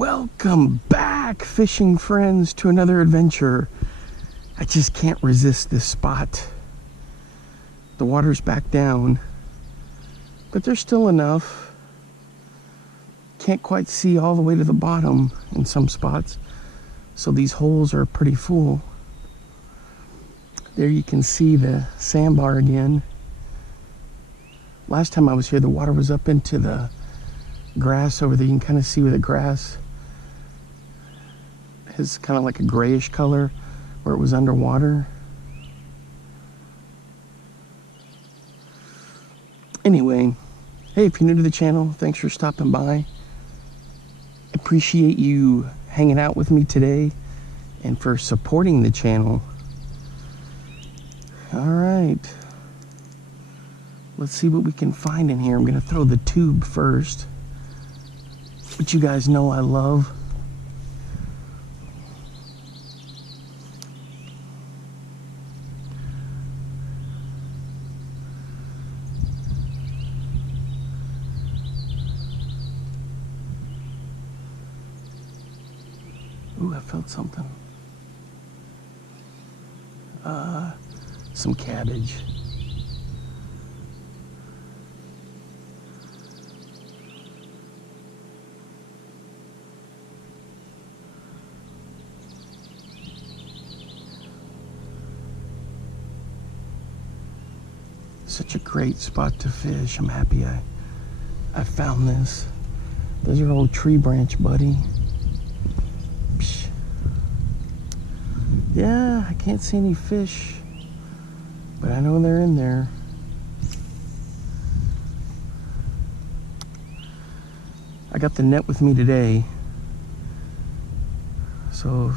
Welcome back, fishing friends, to another adventure. I just can't resist this spot. The water's back down, but there's still enough. Can't quite see all the way to the bottom in some spots, so these holes are pretty full. There you can see the sandbar again. Last time I was here, the water was up into the grass over there. You can kind of see where the grass is kind of like a grayish color where it was underwater. Anyway, hey, if you're new to the channel, thanks for stopping by. Appreciate you hanging out with me today and for supporting the channel. All right, let's see what we can find in here. I'm gonna throw the tube first, which you guys know I love. Ooh, I felt something. Some cabbage. Such a great spot to fish. I'm happy I found this. There's your old tree branch, buddy. Psh. Yeah, I can't see any fish, but I know they're in there. I got the net with me today, so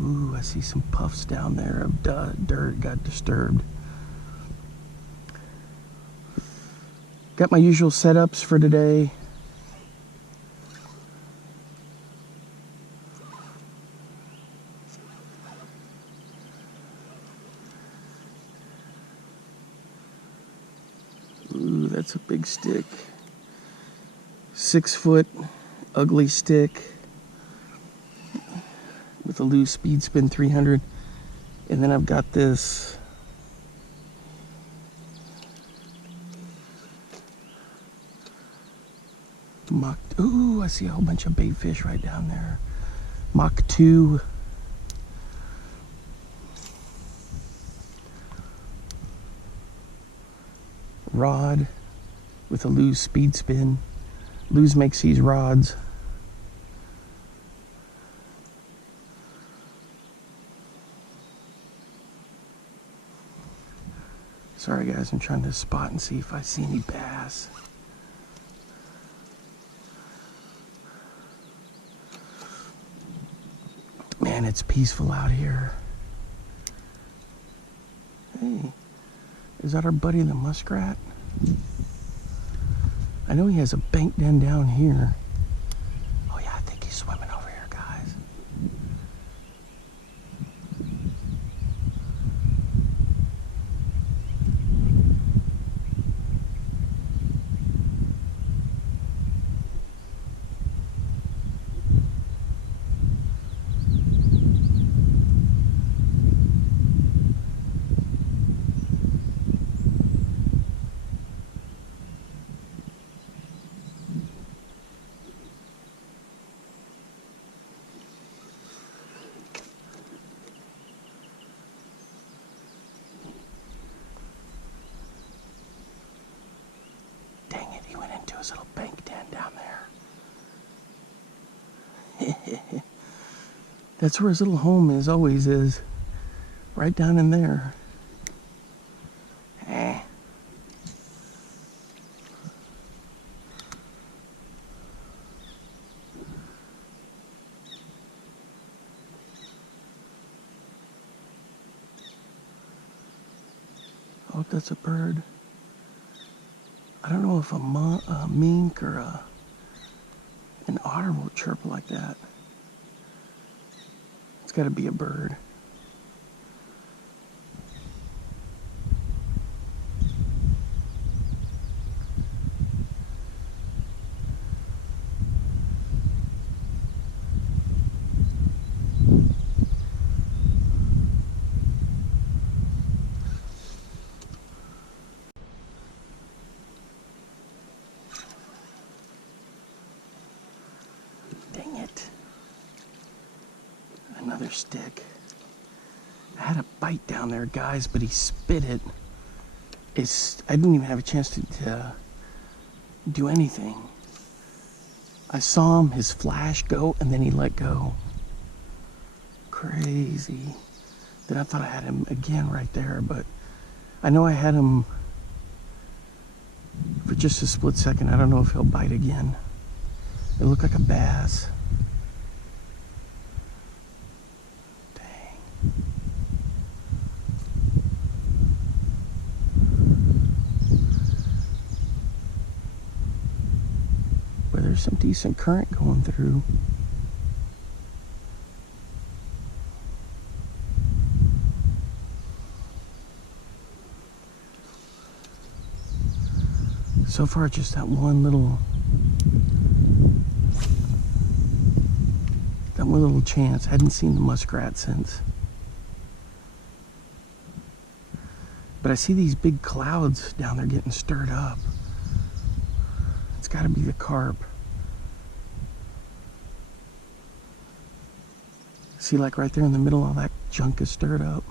ooh, I see some puffs down there of dirt got disturbed. Got my usual setups for today. Ooh, that's a big stick. 6-foot ugly stick with a loose speed spin 300. And then I've got this Mach, ooh, I see a whole bunch of bait fish right down there. Mach 2. Rod with a Lew's speed spin. Lew's makes these rods. Sorry guys, I'm trying to spot and see if I see any bass. Man, it's peaceful out here. Hey, is that our buddy the muskrat? I know he has a bank den down here. Oh yeah, I think he's swimming over here, guys. He went into his little bank den down there. That's where his little home is, always is. Right down in there. Oh, that's a bird. I don't know if a mink or an otter will chirp like that. It's got to be a bird. another stick. I had a bite down there, guys, but he spit it. I didn't even have a chance to do anything. I saw him, his flash go, and then he let go. Crazy. Then I thought I had him again right there, but I know I had him for just a split second. I don't know if he'll bite again. It looked like a bass. Dang. But there's some decent current going through. So far, just that one little chance. I hadn't seen the muskrat since. But I see these big clouds down there getting stirred up. It's got to be the carp. See, like right there in the middle, all that junk is stirred up.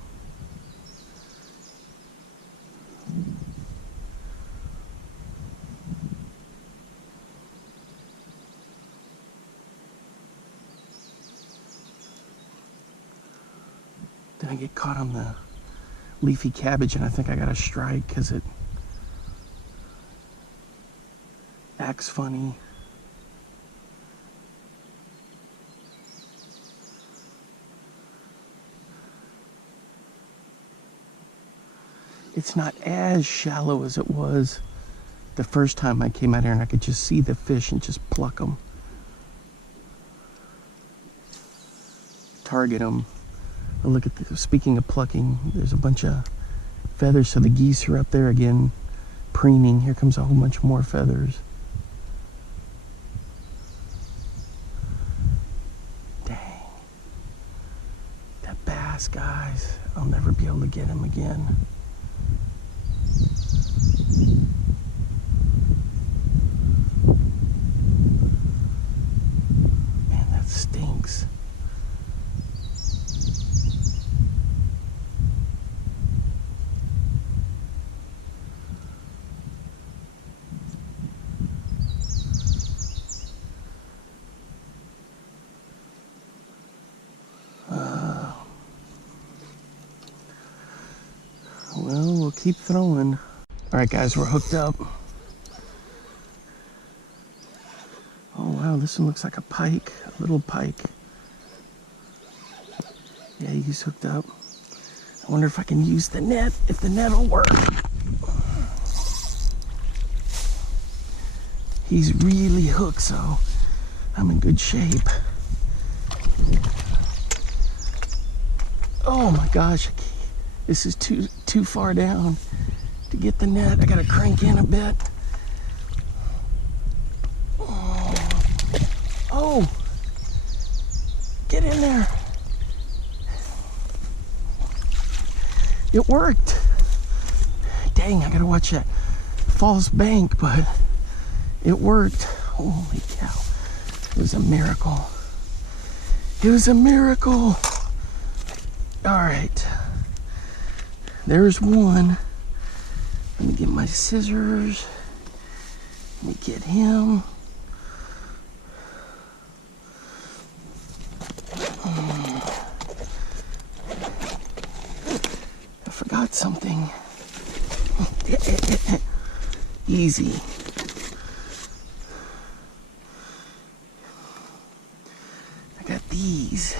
Then I get caught on the leafy cabbage, and I think I got a strike because it acts funny. It's not as shallow as it was the first time I came out here, and I could just see the fish and just pluck them. Target them. Oh, look at this. Speaking of plucking, there's a bunch of feathers, so the geese are up there again preening. Here comes a whole bunch more feathers. Dang. That bass, guys. I'll never be able to get him again. Man, that stinks. Well, we'll keep throwing. All right, guys, we're hooked up. Oh, wow, this one looks like a pike, a little pike. Yeah, he's hooked up. I wonder if I can use the net, if the net will work. He's really hooked, so I'm in good shape. Oh my gosh, this is too far down to get the net. I gotta crank in a bit. Oh, get in there. It worked. Dang, I gotta watch that false bank, but it worked. Holy cow, it was a miracle. It was a miracle. All right, there's one. Let me get my scissors. Let me get him. I forgot something. Easy. I got these.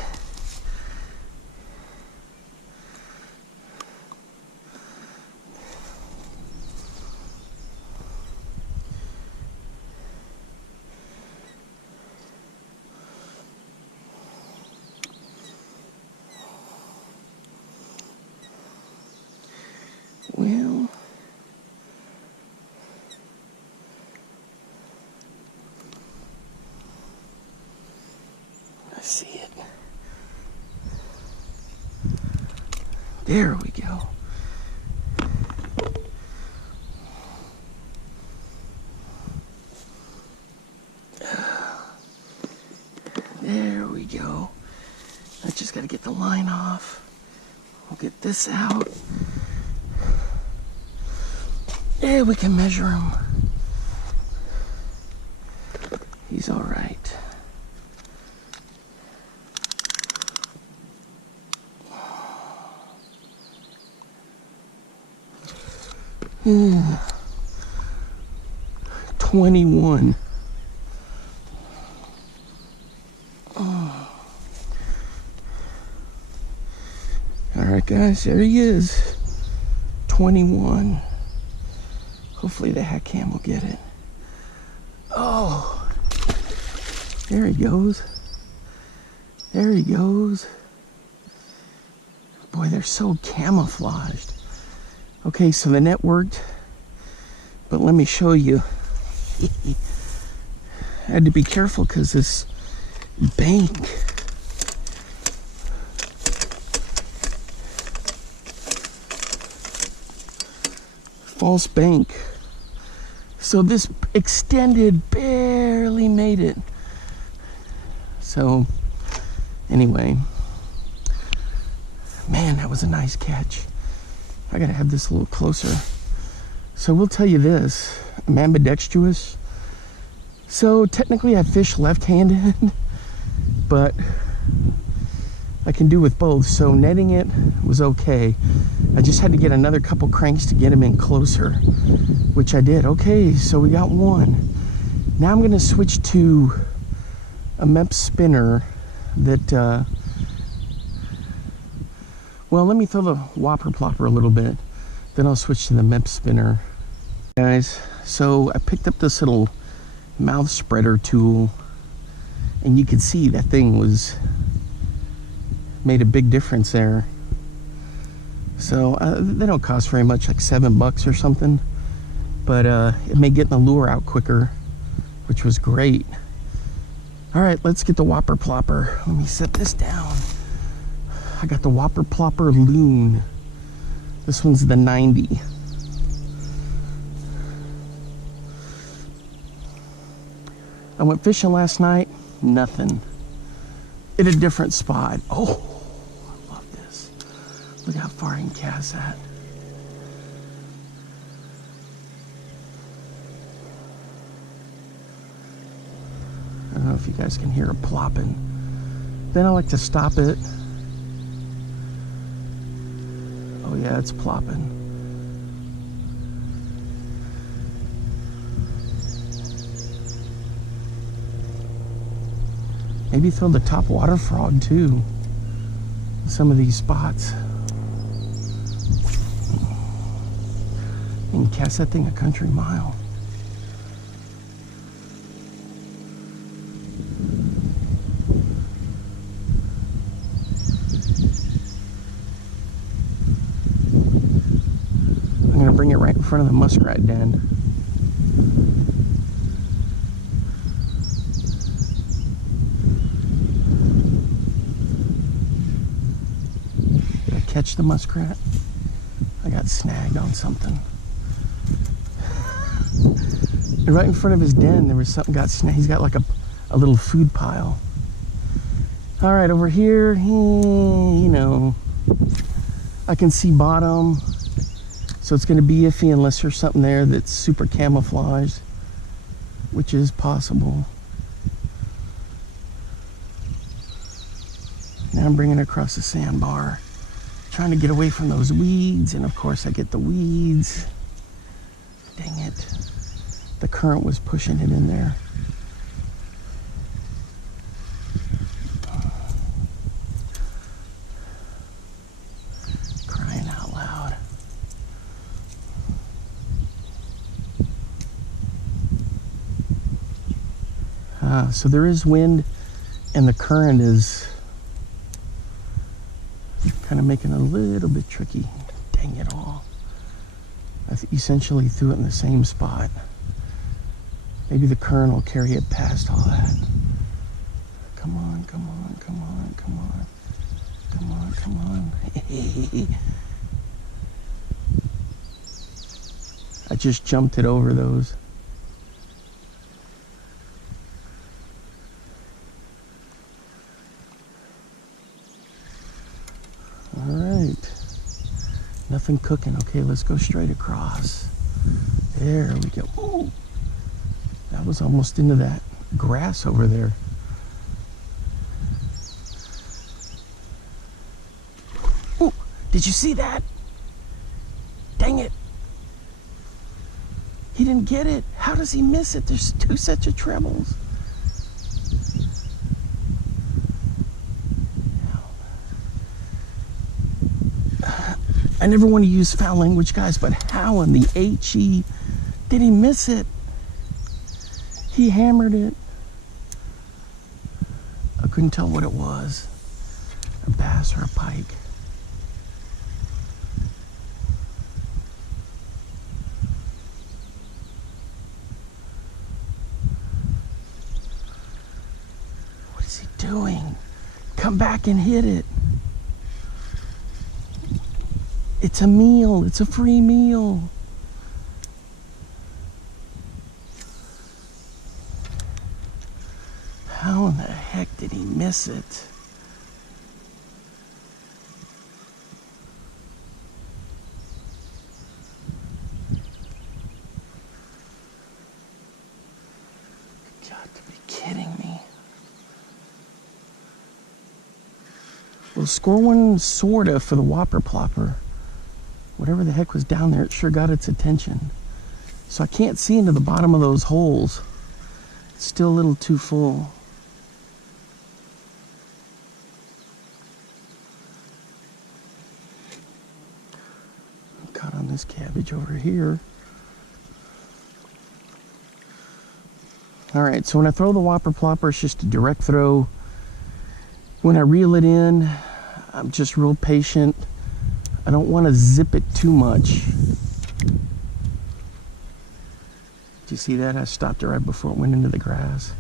Well, I see it. There we go. There we go. I just got to get the get this out. Yeah, we can measure him. He's all right. Hmm. 21. Oh. All right, guys, there he is. 21. Hopefully the hat cam will get it. Oh, there he goes. There he goes. Boy, they're so camouflaged. Okay, so the net worked, but let me show you. I had to be careful because this bank, false bank. So this extended, barely made it. So anyway, man, that was a nice catch. I gotta have this a little closer. So we'll tell you this, I'm ambidextrous. So technically I fish left-handed, but I can do with both. So netting it was okay. I just had to get another couple cranks to get him in closer, which I did. Okay, so we got one. Now I'm gonna switch to a MEP spinner that, well, let me throw the Whopper Plopper a little bit, then I'll switch to the MEP spinner. Guys, so I picked up this little mouth spreader tool, and you can see that thing made a big difference there. So they don't cost very much, like $7 or something, but it made getting the lure out quicker, which was great. All right, let's get the Whopper Plopper. Let me set this down. I got the Whopper Plopper Loon. This one's the 90. I went fishing last night, nothing. In a different spot. Oh, I love this. Look how far I can cast that. I don't know if you guys can hear it plopping. Then I like to stop it. Oh yeah, it's plopping. Maybe throw the top water frog too. Some of these spots. You can cast that thing a country mile. I'm gonna bring it right in front of the muskrat den. Did I catch the muskrat? I got snagged on something. And right in front of his den, there was something got snagged. He's got like a little food pile. All right, over here, you know, I can see bottom. So it's going to be iffy unless there's something there that's super camouflaged, which is possible. Now I'm bringing it across the sandbar, trying to get away from those weeds, and of course I get the weeds. Dang it. The current was pushing it in there. Crying out loud. So there is wind, and the current is kind of making it a little bit tricky. Dang it all. I essentially threw it in the same spot. Maybe the current will carry it past all that. Come on, come on, come on, come on. Come on, come on. I just jumped it over those. All right. Nothing cooking. Okay, let's go straight across. There we go. Ooh, that was almost into that grass over there. Ooh, did you see that? Dang it. He didn't get it. How does he miss it? There's two sets of trebles. I never want to use foul language, guys, but how in the HE did he miss it? He hammered it. I couldn't tell what it was. A bass or a pike. What is he doing? Come back and hit it. It's a meal. It's a free meal. How in the heck did he miss it? You've got to be kidding me. We'll score one sorta for the Whopper Plopper. Whatever the heck was down there, it sure got its attention. So I can't see into the bottom of those holes. It's still a little too full. I'm caught on this cabbage over here. All right, so when I throw the Whopper Plopper, it's just a direct throw. When I reel it in, I'm just real patient. I don't want to zip it too much. Did you see that? I stopped it right before it went into the grass.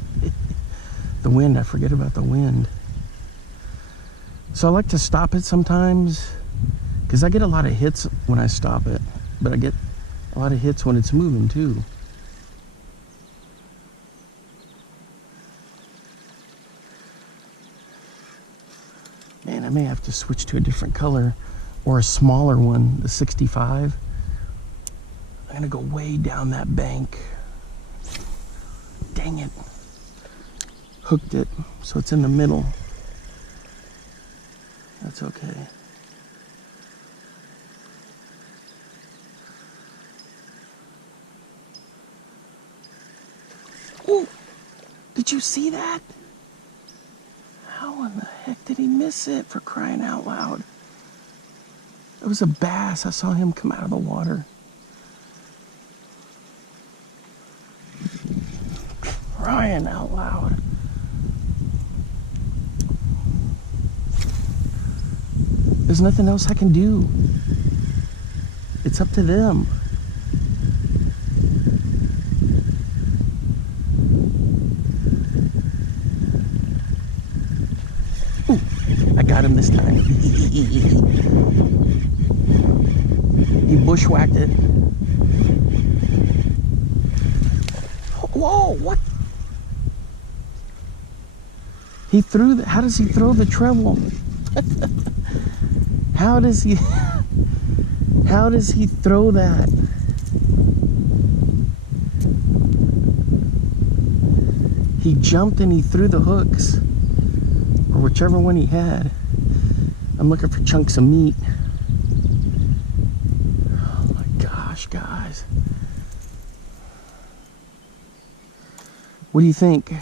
The wind, I forget about the wind. So I like to stop it sometimes because I get a lot of hits when I stop it, but I get a lot of hits when it's moving too. Man, I may have to switch to a different color. Or a smaller one, the 65. I'm gonna go way down that bank. Dang it. Hooked it, so it's in the middle. That's okay. Ooh, did you see that? How in the heck did he miss it, for crying out loud? It was a bass. I saw him come out of the water. Crying out loud. There's nothing else I can do. It's up to them. Ooh, I got him this time. He bushwhacked it. Whoa, what? He threw the, how does he throw the treble? How does he throw that? He jumped and he threw the hooks, or whichever one he had. I'm looking for chunks of meat. Guys, what do you think?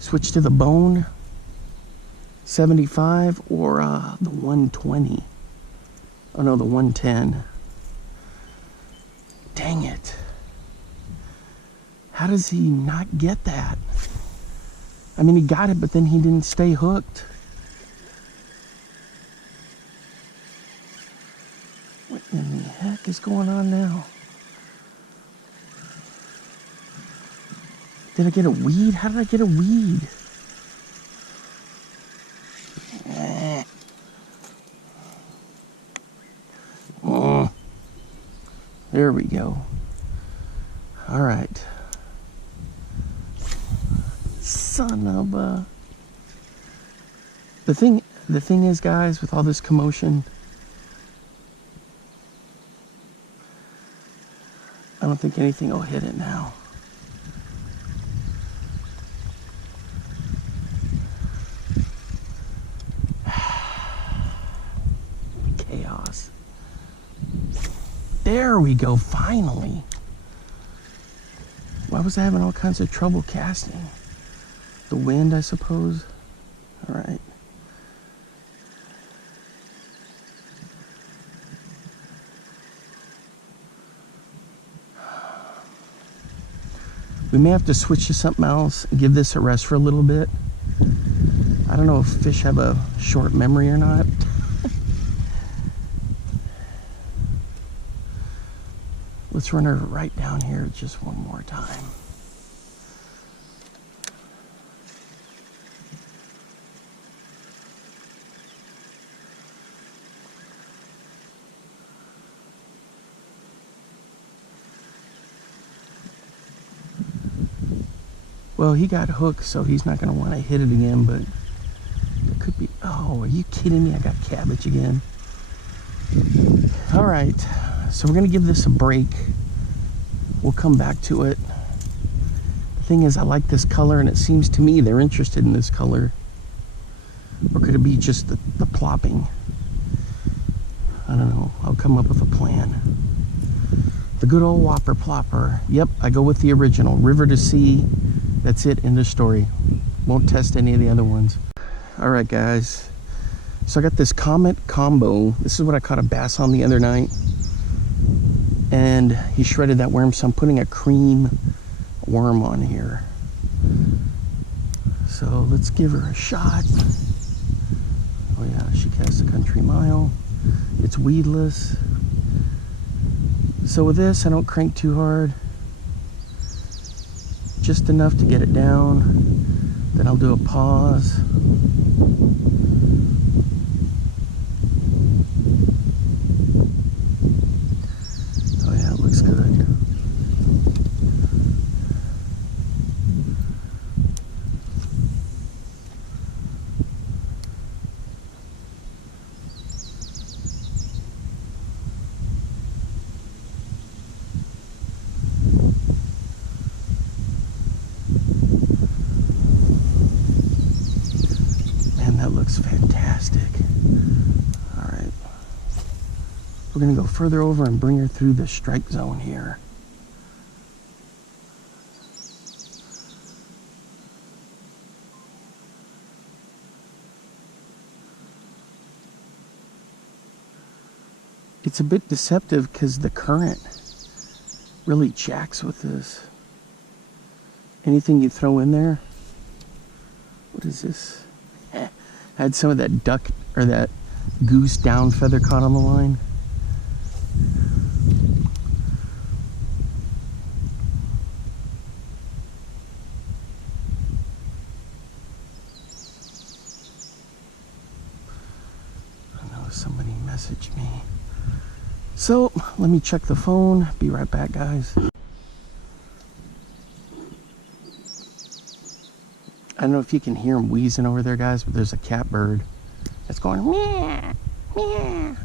Switch to the bone 75 or the 120? Oh no, the 110. Dang it. How does he not get that? I mean, he got it, but then he didn't stay hooked. What in the heck is going on now? Did I get a weed? How did I get a weed? Oh, there we go. All right. Son of a... The thing is, guys, with all this commotion, I don't think anything will hit it now. Chaos. There we go, finally. Why was I having all kinds of trouble casting? The wind, I suppose. All right. We may have to switch to something else and give this a rest for a little bit. I don't know if fish have a short memory or not. Let's run her right down here just one more time. Well, he got hooked, so he's not going to want to hit it again, but it could be... Oh, are you kidding me? I got cabbage again. All right, so we're going to give this a break. We'll come back to it. The thing is, I like this color, and it seems to me they're interested in this color. Or could it be just the plopping? I don't know. I'll come up with a plan. The good old Whopper Plopper. Yep, I go with the original. River to sea. That's it, end of story. Won't test any of the other ones. All right, guys. So I got this Comet combo. This is what I caught a bass on the other night. And he shredded that worm, so I'm putting a cream worm on here. So let's give her a shot. Oh yeah, she casts a country mile. It's weedless. So with this, I don't crank too hard. Just enough to get it down. Then I'll do a pause. Oh yeah, it looks good. That looks fantastic. All right. We're going to go further over and bring her through the strike zone here. It's a bit deceptive because the current really jacks with this. Anything you throw in there. What is this? I had some of that duck or that goose down feather caught on the line. I know somebody messaged me. So let me check the phone. Be right back, guys. I don't know if you can hear him wheezing over there, guys, but there's a catbird that's going meow, meow.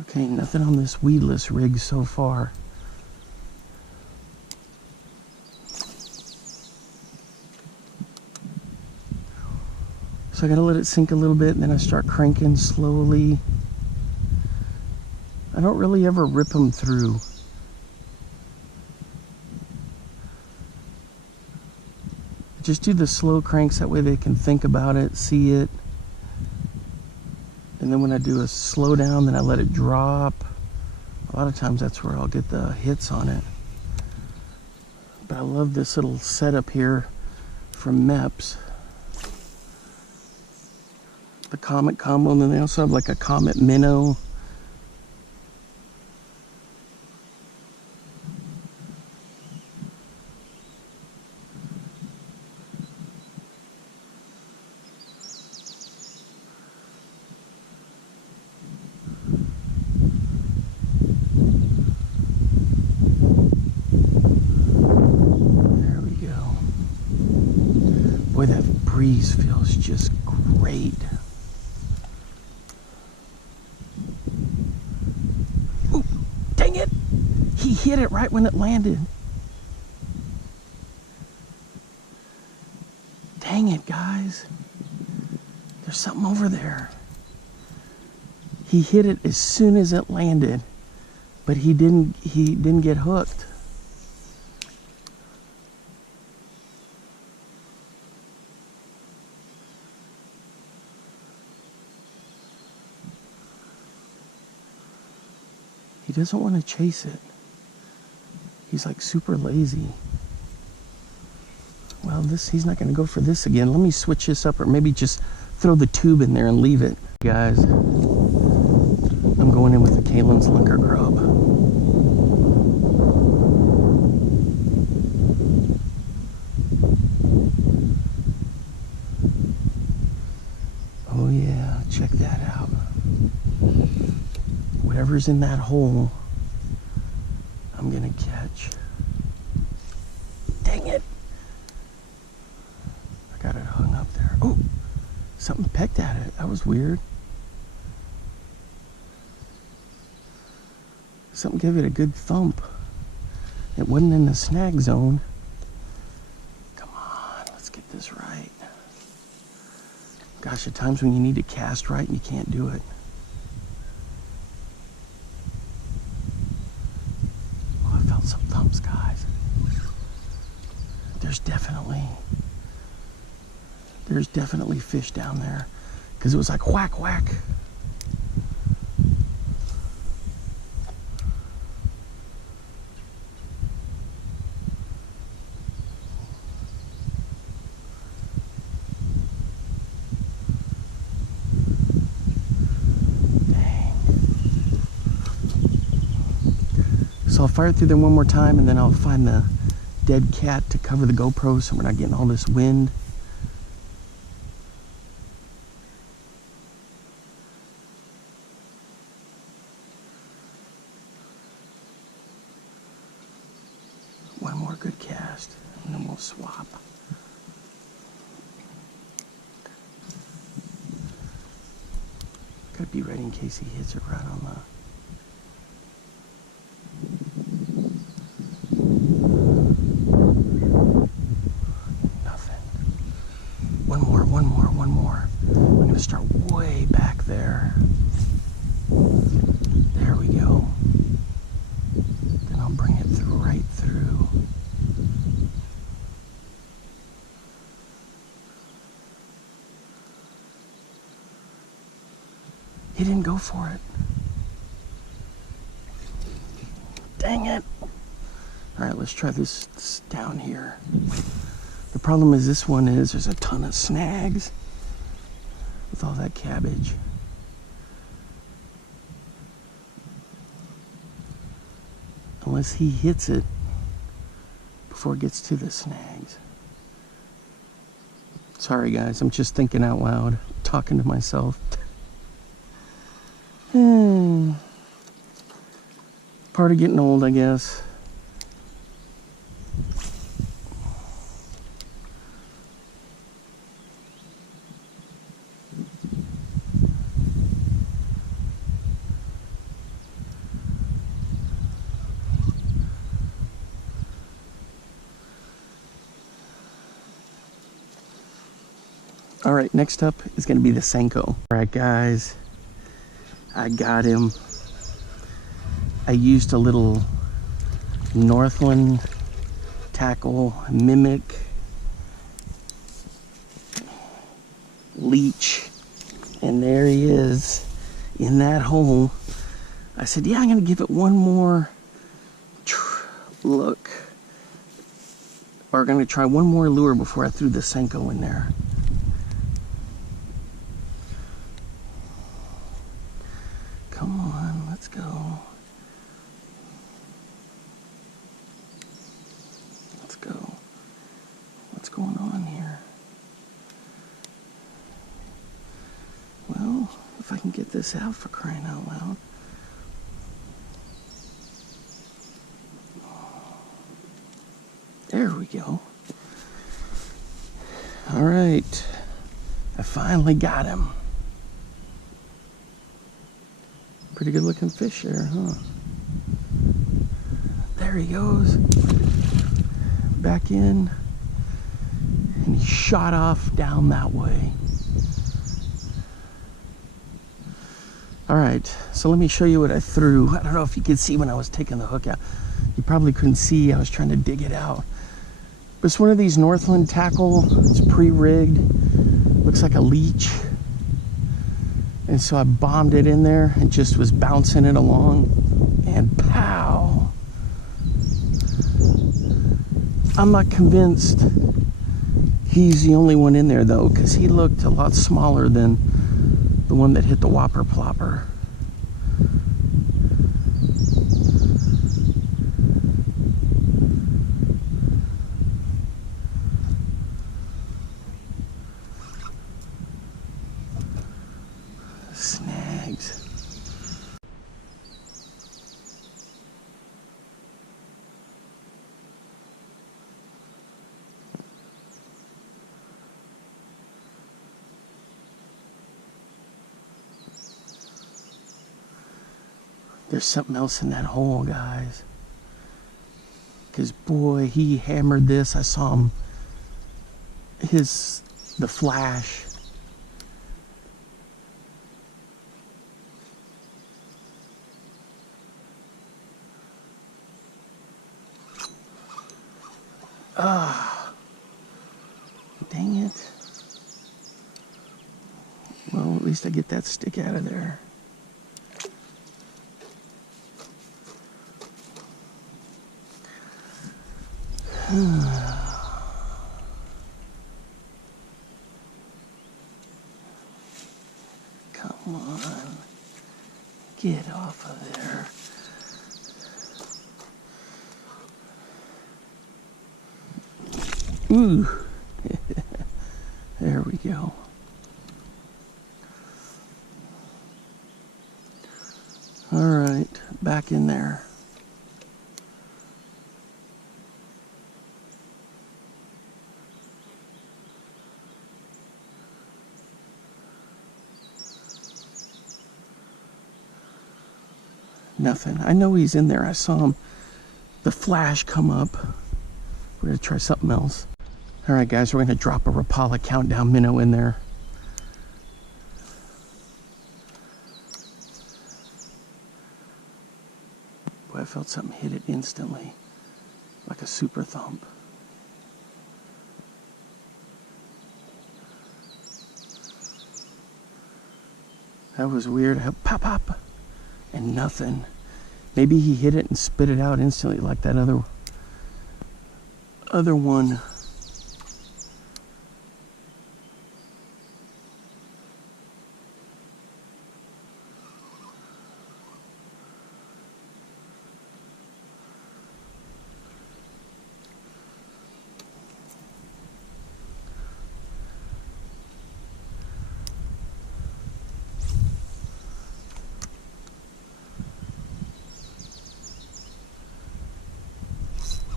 Okay, nothing on this weedless rig so far. So I gotta let it sink a little bit, and then I start cranking slowly. I don't really ever rip them through. Just do the slow cranks, that way they can think about it, see it. And then when I do a slow down, then I let it drop. A lot of times that's where I'll get the hits on it. But I love this little setup here from Meps. The Comet combo, and then they also have like a Comet Minnow. breeze feels just great. Ooh, dang it! He hit it right when it landed. Dang it, guys. There's something over there. He hit it as soon as it landed, but he didn't get hooked. He doesn't want to chase it. He's like super lazy. Well, he's not going to go for this again. Let me switch this up, or maybe just throw the tube in there and leave it. Guys, I'm going in with the Kalen's Linker Grub. Oh yeah, check that out. Whatever's in that hole, I'm gonna catch. Dang it! I got it hung up there. Oh, something pecked at it. That was weird. Something gave it a good thump. It wasn't in the snag zone. Come on, let's get this right. Gosh, at times when you need to cast right and you can't do it. Oh, I felt some thumps, guys. There's definitely fish down there, because it was like whack, whack. So I'll fire it through there one more time, and then I'll find the dead cat to cover the GoPro so we're not getting all this wind. One more good cast, and then we'll swap. Gotta be ready in case he hits it right on the... One more. I'm gonna start way back there. There we go. Then I'll bring it right through. He didn't go for it. Dang it. All right, let's try this down here. The problem is this one is there's a ton of snags with all that cabbage. Unless he hits it before it gets to the snags. Sorry guys, I'm just thinking out loud, talking to myself. Part of getting old, I guess. All right, next up is gonna be the Senko. All right, guys, I got him. I used a little Northland tackle mimic leech, and there he is in that hole. I said, yeah, I'm gonna give it one more look, or I'm gonna try one more lure before I threw the Senko in there. Come on, let's go. Let's go. What's going on here? Well, if I can get this out, for crying out loud. There we go. All right. I finally got him. Pretty good looking fish there, huh? There he goes. Back in. And he shot off down that way. All right, so let me show you what I threw. I don't know if you could see when I was taking the hook out. You probably couldn't see, I was trying to dig it out. But it's one of these Northland tackle. It's pre-rigged, looks like a leech. And so I bombed it in there and just was bouncing it along, and pow. I'm not convinced he's the only one in there though, because he looked a lot smaller than the one that hit the Whopper Plopper. Snags. There's something else in that hole, guys. Because boy, he hammered this. I saw him, the flash. Ah, dang it. Well, at least I get that stick out of there. Come on, get off of there. Ooh, there we go. All right, back in there. Nothing. I know he's in there. I saw him, the flash come up. We're gonna try something else. All right, guys, we're gonna drop a Rapala Countdown Minnow in there. Boy, I felt something hit it instantly, like a super thump. That was weird. Pop, pop, and nothing. Maybe he hit it and spit it out instantly like that other one.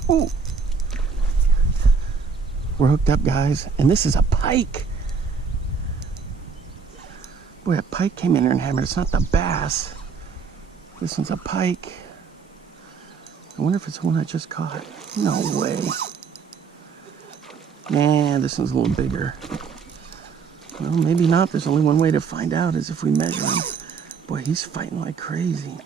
Ooh. We're hooked up, guys, and this is a pike. Boy, a pike came in here and hammered. It's not the bass. This one's a pike. I wonder if it's the one I just caught. No way. Man, this one's a little bigger. Well, maybe not. There's only one way to find out, is if we measure him. Boy, he's fighting like crazy.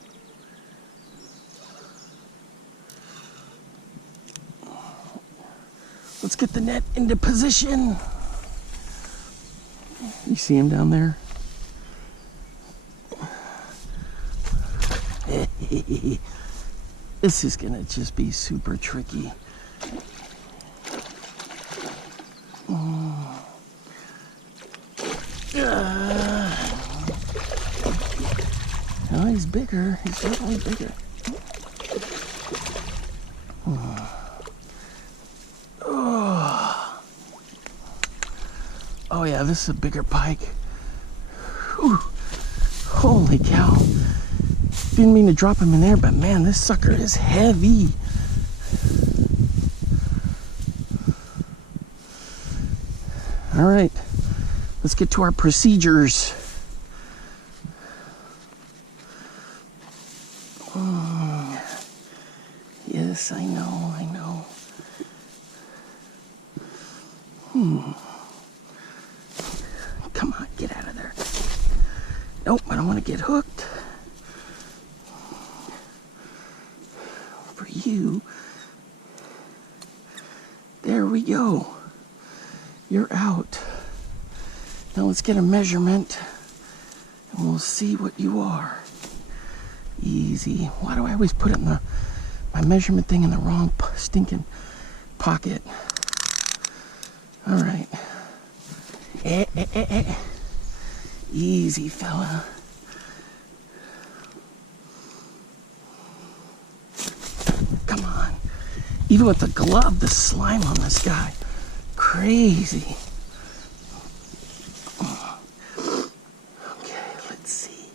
Let's get the net into position. You see him down there? This is gonna just be super tricky. Oh, he's bigger. He's definitely bigger. Oh yeah, this is a bigger pike. Whew. Holy cow. Didn't mean to drop him in there, but man, this sucker is heavy. All right, Let's get to our procedures. Yes, I know. Come on, get out of there. Nope, I don't want to get hooked. For you. There we go. You're out. Now let's get a measurement and we'll see what you are. Easy. Why do I always put it in my measurement thing in the wrong stinking pocket? All right. Easy, fella. Come on. Even with the glove, the slime on this guy. Crazy. Okay, let's see.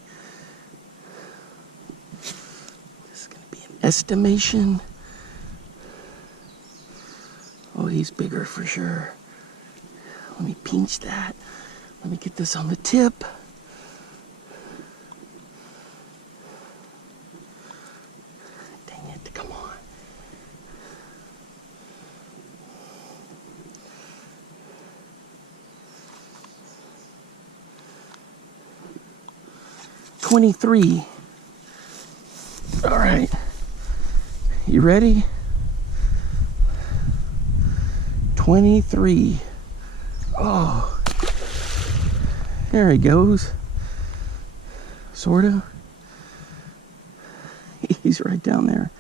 This is going to be an estimation. Oh, he's bigger for sure. Let me pinch that. Let me get this on the tip. Dang it, come on. $23. All right. You ready? 23. Oh, there he goes. Sorta. He's right down there.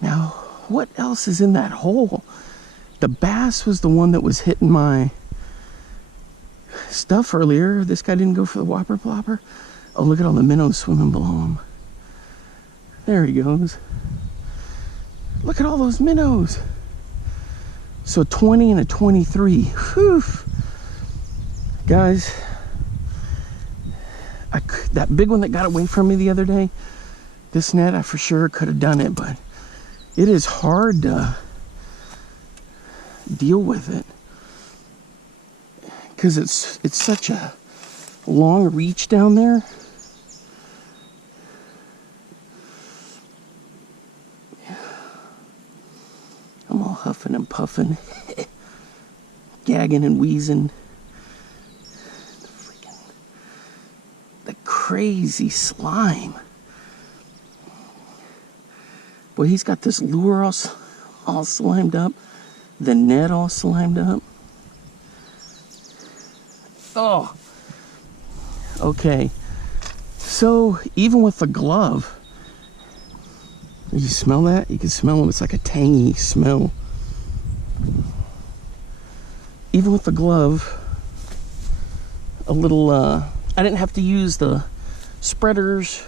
Now, what else is in that hole? The bass was the one that was hitting my stuff earlier. This guy didn't go for the Whopper Plopper. Oh, look at all the minnows swimming below him. There he goes. Look at all those minnows. So 20 and a 23. Whew. Guys, that big one that got away from me the other day, this net, I for sure could have done it, but it is hard to deal with it because it's such a long reach down there. I'm all huffing and puffing, gagging and wheezing. The crazy slime. Boy, he's got this lure all slimed up, the net all slimed up. Oh, okay. So even with the glove, did you smell that? You can smell them. It's like a tangy smell. Even with the glove, a little, I didn't have to use the spreaders.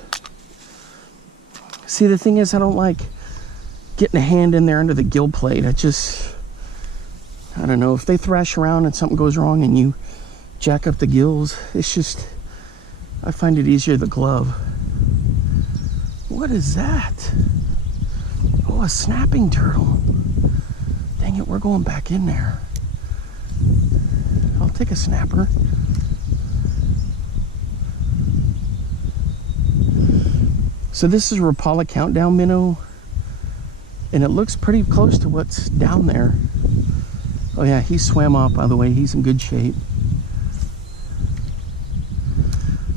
See, the thing is, I don't like getting a hand in there under the gill plate. I don't know, if they thrash around and something goes wrong and you jack up the gills, it's just, I find it easier the glove. What is that? Oh, a snapping turtle. Dang it, we're going back in there. I'll take a snapper. So this is Rapala Countdown Minnow, and it looks pretty close to what's down there. Oh yeah, he swam off, by the way. He's in good shape.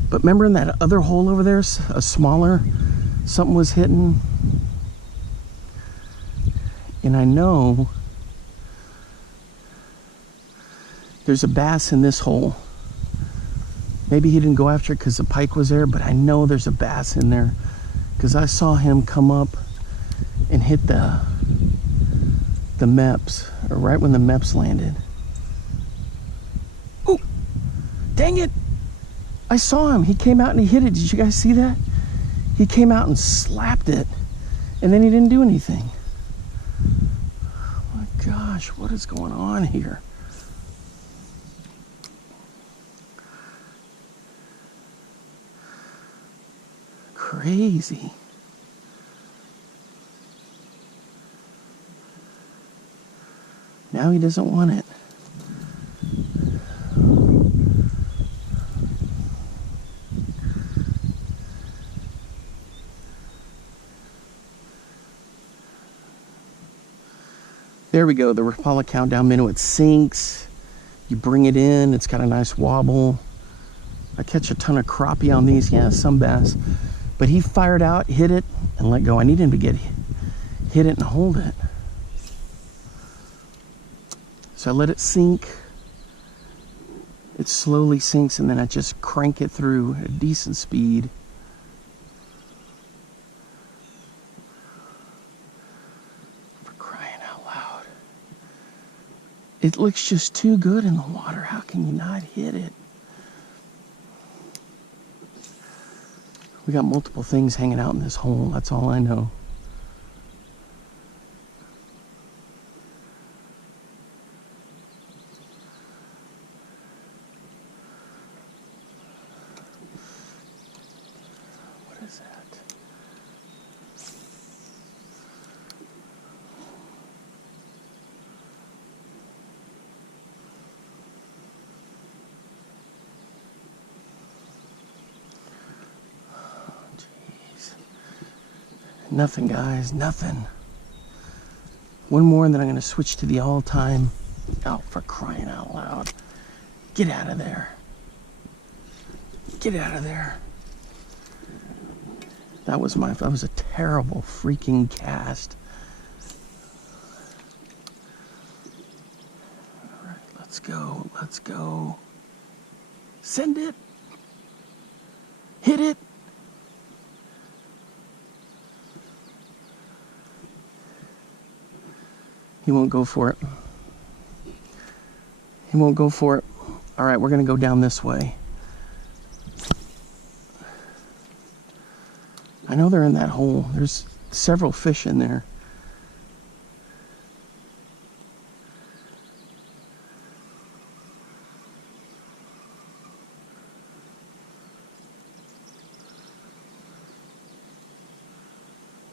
But remember in that other hole over there, a smaller, something was hitting? And I know there's a bass in this hole. Maybe he didn't go after it because the pike was there, but I know there's a bass in there because I saw him come up and hit the meps, or right when the meps landed. Oh, dang it! I saw him. He came out and he hit it. Did you guys see that? He came out and slapped it, and then he didn't do anything. Oh my gosh, what is going on here? Crazy. Now he doesn't want it. There we go, the Rapala Countdown Minnow. It sinks. You bring it in, it's got a nice wobble. I catch a ton of crappie on these, yeah, some bass. But he fired out, hit it, and let go. I need him to get hit it and hold it. So I let it sink. It slowly sinks, and then I just crank it through at a decent speed. For crying out loud. It looks just too good in the water. How can you not hit it? We got multiple things hanging out in this hole, that's all I know. What is that? Nothing, guys, nothing. One more and then I'm gonna switch to the all-time. Oh, for crying out loud. Get out of there. Get out of there. That was a terrible freaking cast. All right, let's go, let's go. Send it. Hit it. He won't go for it. He won't go for it. All right, we're gonna go down this way. I know they're in that hole. There's several fish in there.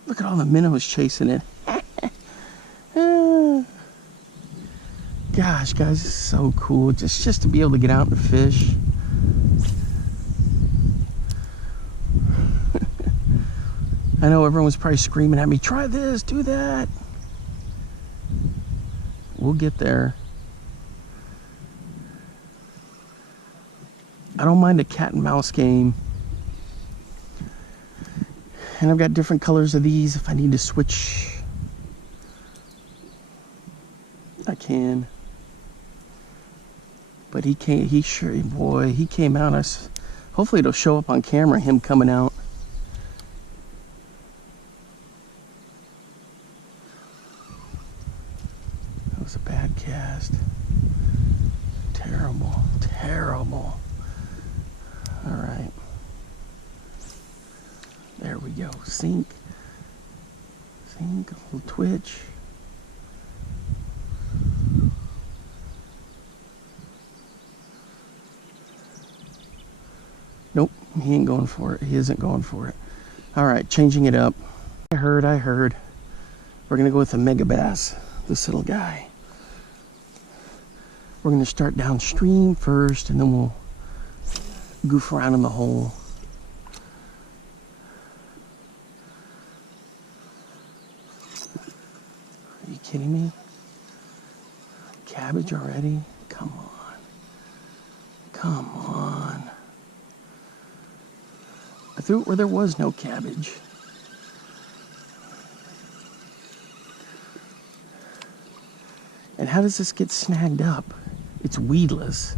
Look at all the minnows chasing it. Gosh, guys, this is so cool. Just to be able to get out and fish. I know everyone was probably screaming at me, try this, do that. We'll get there. I don't mind a cat and mouse game. And I've got different colors of these. If I need to switch, I can. But he came out. Hopefully it'll show up on camera, him coming out. That was a bad cast. Terrible, terrible. All right. There we go. Sink. Sink, a little twitch. Nope, he ain't going for it. He isn't going for it. All right, changing it up. I heard. We're gonna go with the mega bass, this little guy. We're gonna start downstream first, and then we'll goof around in the hole. Are you kidding me? Cabbage already? Come on. Come on. I threw it where there was no cabbage. And how does this get snagged up? It's weedless.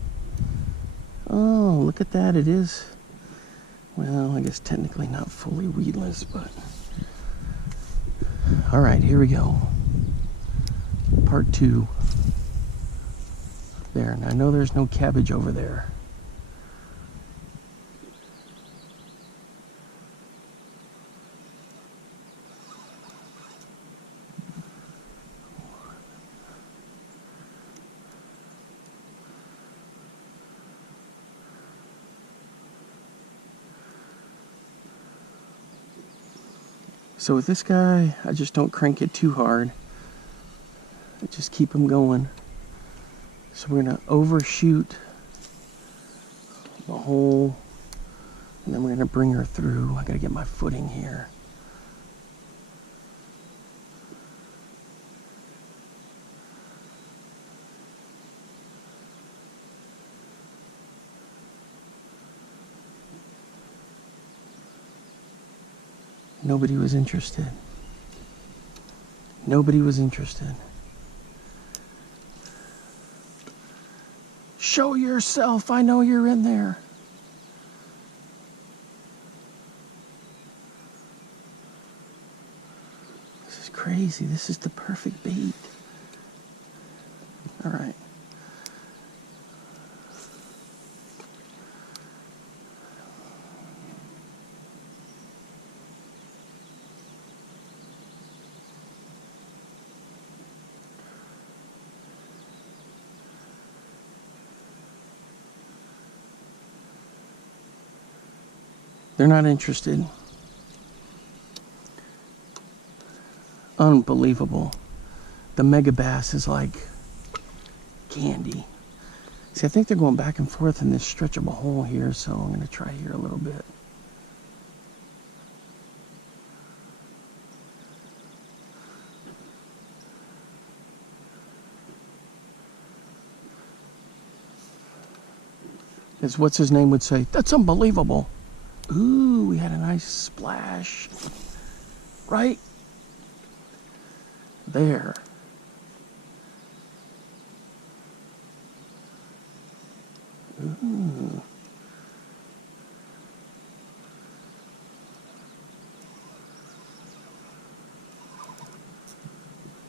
Oh, look at that, it is. Well, I guess technically not fully weedless, but. All right, here we go. Part 2. There, and I know there's no cabbage over there. So with this guy, I just don't crank it too hard. I just keep him going. So we're gonna overshoot the hole, and then we're gonna bring her through. I gotta get my footing here. Nobody was interested. Nobody was interested. Show yourself. I know you're in there. This is crazy. This is the perfect bait. All right. They're not interested. Unbelievable. The mega bass is like candy. See, I think they're going back and forth in this stretch of a hole here, so I'm going to try here a little bit. As what's his name would say, that's unbelievable. Ooh, we had a nice splash. Right there. Ooh.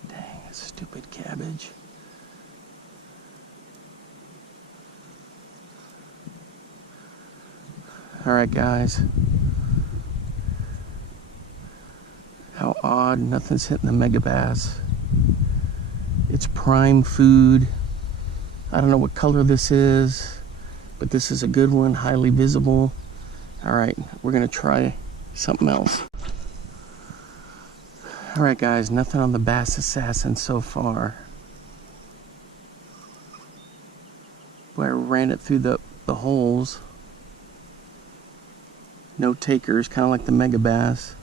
Dang, it's stupid cabbage. All right, guys. How odd, nothing's hitting the mega bass. It's prime food. I don't know what color this is, but this is a good one, highly visible. All right, we're gonna try something else. All right, guys, nothing on the Bass Assassin so far. Boy, I ran it through the holes. No takers, kind of like the mega bass.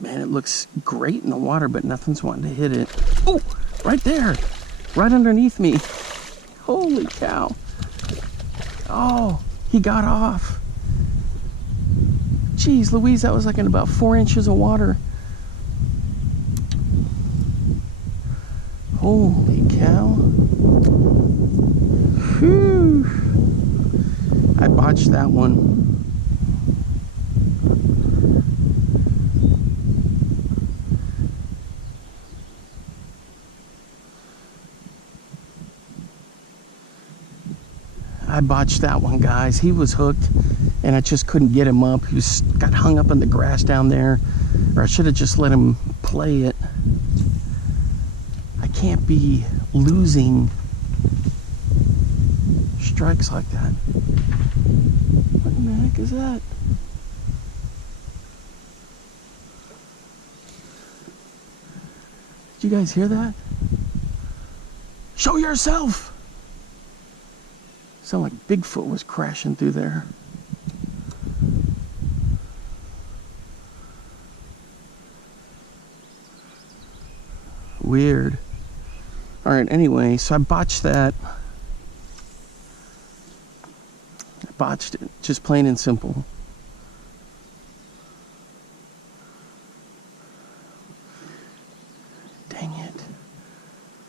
Man, it looks great in the water, but nothing's wanting to hit it. Oh, right there, right underneath me. Holy cow. Oh, he got off. Jeez Louise, that was like in about 4 inches of water. Holy cow. Whew. I botched that one. I botched that one, guys. He was hooked, and I just couldn't get him up. He got hung up in the grass down there, or I should have just let him play it. I can't be losing strikes like that. What in the heck is that? Did you guys hear that? Show yourself! Sounded like Bigfoot was crashing through there. Weird. All right, anyway, so I botched that. I botched it, just plain and simple. Dang it.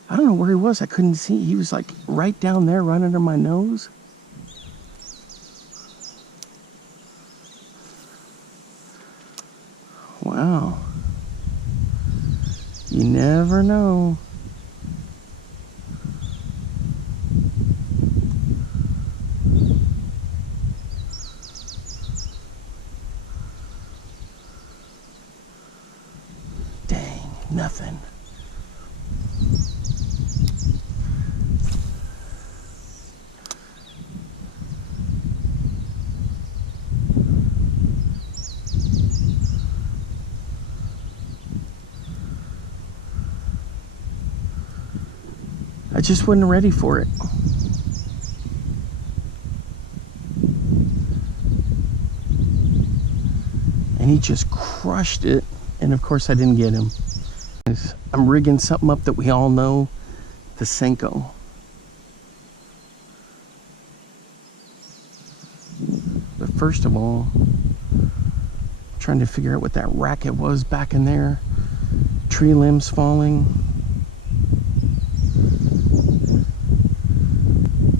I don't know where he was. I couldn't see. He was like right down there, right under my nose. Wow. You never know. Dang, nothing. I just wasn't ready for it. And he just crushed it. And of course I didn't get him. I'm rigging something up that we all know, the Senko. But first of all, trying to figure out what that racket was back in there. Tree limbs falling.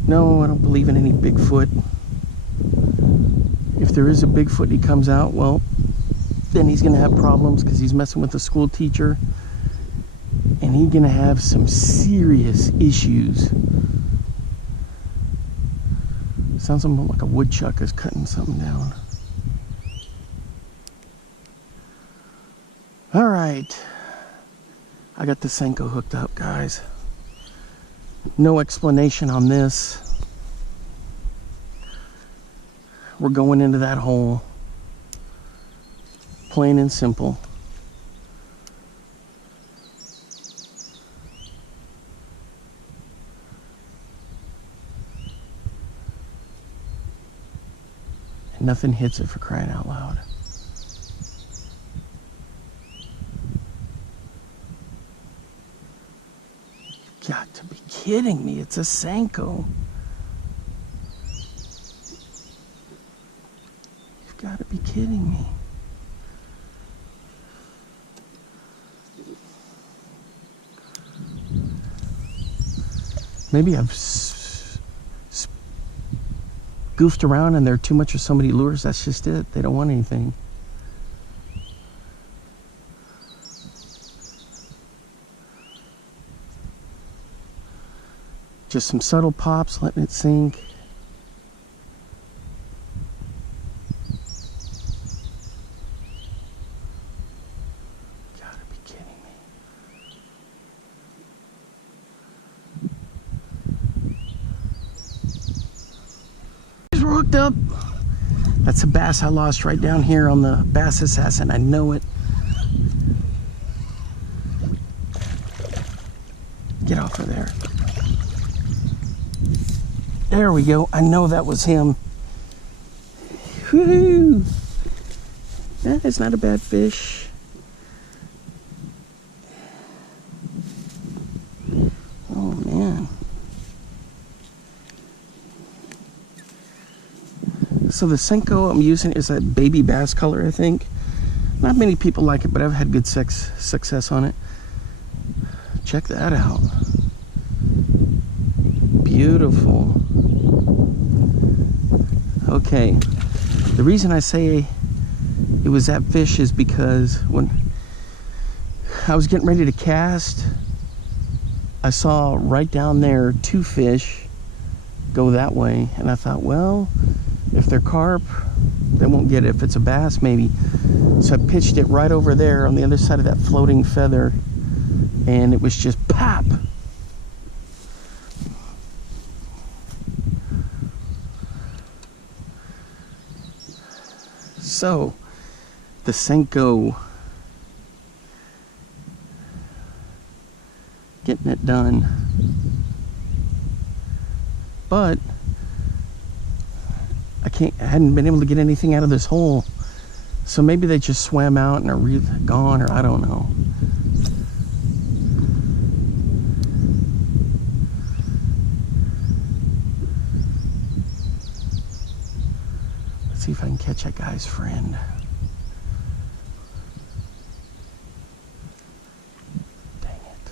No, I don't believe in any Bigfoot. If there is a Bigfoot and he comes out, well, then he's gonna have problems because he's messing with a school teacher, and he's gonna have some serious issues. Sounds like a woodchuck is cutting something down. All right, I got the Senko hooked up, guys. No explanation on this. We're going into that hole. Plain and simple. And nothing hits it, for crying out loud. You've got to be kidding me. It's a Senko. You've got to be kidding me. Maybe I've goofed around and there are too much of so many lures. That's just it. They don't want anything. Just some subtle pops, letting it sink. Gotta be kidding me. He's hooked up. That's a bass I lost right down here on the Bass Assassin. I know it. Get off of there. There we go. I know that was him. Woohoo! That is not a bad fish. Oh man. So the Senko I'm using is a baby bass color, I think. Not many people like it, but I've had good success on it. Check that out. Beautiful. Okay, the reason I say it was that fish is because when I was getting ready to cast, I saw right down there 2 fish go that way, and I thought, well, if they're carp, they won't get it. If it's a bass, maybe. So I pitched it right over there on the other side of that floating feather, and it was just pop. So, the Senko, getting it done. But I hadn't been able to get anything out of this hole. So maybe they just swam out and are gone, or I don't know. See if I can catch that guy's friend. Dang it.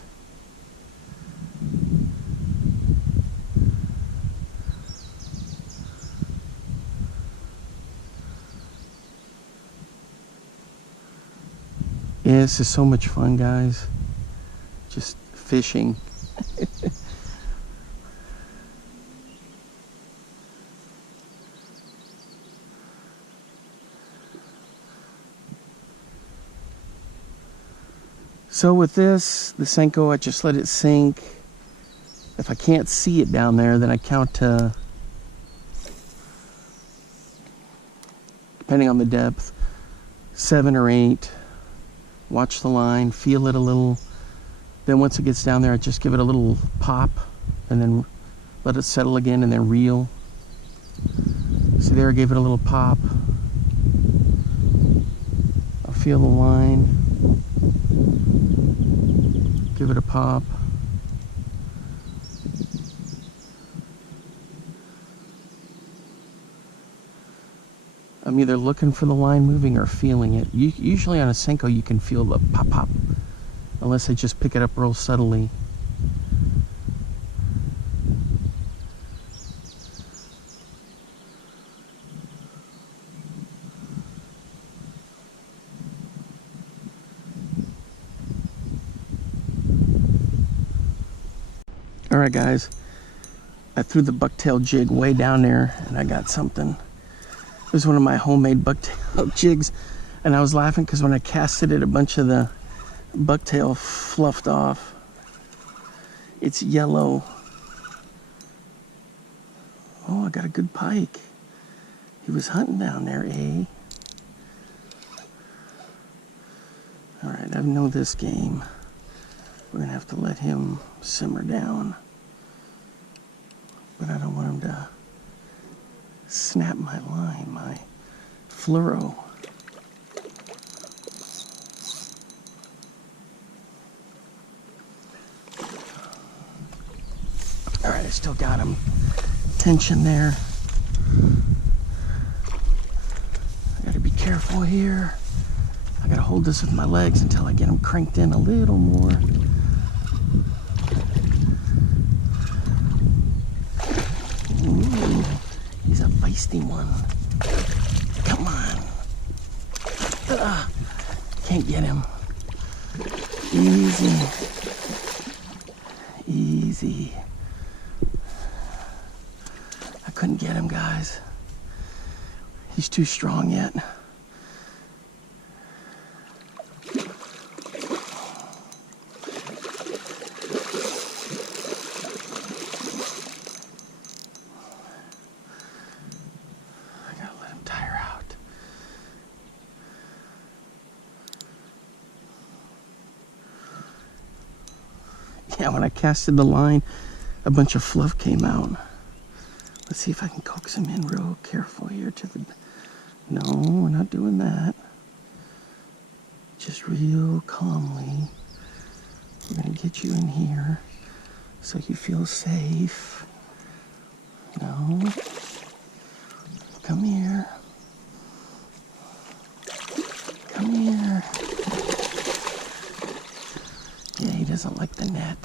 Yeah, this is so much fun, guys. Just fishing. So with this, the Senko, I just let it sink. If I can't see it down there, then I count to, depending on the depth, 7 or 8. Watch the line, feel it a little. Then once it gets down there, I just give it a little pop and then let it settle again and then reel. See there, I gave it a little pop. I'll feel the line. Give it a pop. I'm either looking for the line moving or feeling it. Usually on a Senko you can feel the pop pop, unless I just pick it up real subtly. Alright guys, I threw the bucktail jig way down there and I got something. It was one of my homemade bucktail jigs, and I was laughing because when I casted it, a bunch of the bucktail fluffed off. It's yellow. Oh, I got a good pike. He was hunting down there, eh? Alright, I know this game. We're gonna have to let him simmer down. But I don't want him to snap my line, my fluoro. Alright, I still got him. Tension there. I gotta be careful here. I gotta hold this with my legs until I get him cranked in a little more. Ooh, he's a feisty one. Come on. Can't get him. Easy. Easy. I couldn't get him, guys. He's too strong yet. Yeah, when I casted the line, a bunch of fluff came out. Let's see if I can coax him in real careful here to the... No, we're not doing that. Just real calmly. We're gonna get you in here so you feel safe. No. Come here. Come here. Yeah, he doesn't like the net.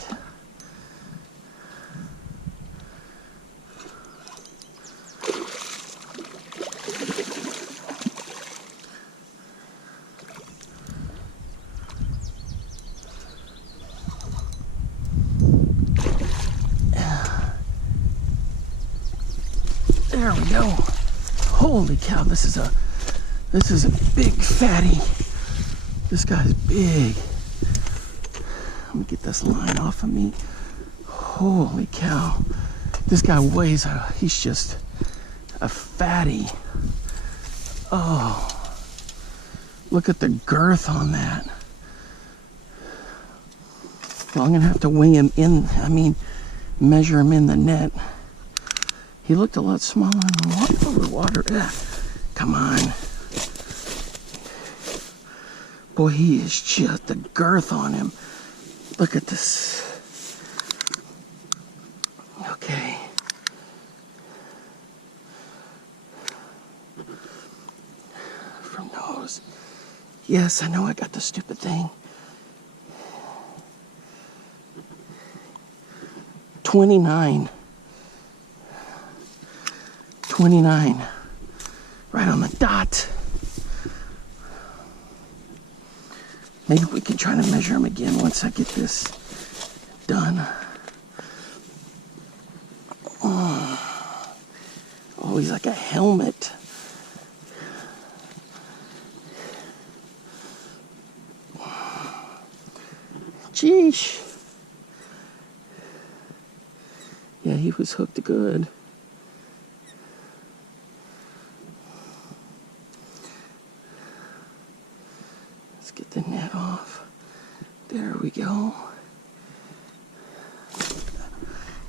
There we go. Holy cow, this is a big fatty. This guy's big. Let me get this line off of me. Holy cow. This guy weighs, he's just a fatty. Oh, look at the girth on that. Well, I'm gonna have to weigh him in, measure him in the net. He looked a lot smaller in the water. Come on. Boy, he is just the girth on him. Look at this. Okay. From nose. Yes, I know I got the stupid thing. 29. 29. Right on the dot. Maybe we can try to measure him again once I get this done. Oh, he's like a helmet. Jeesh. Yeah, he was hooked good. Get the net off. There we go.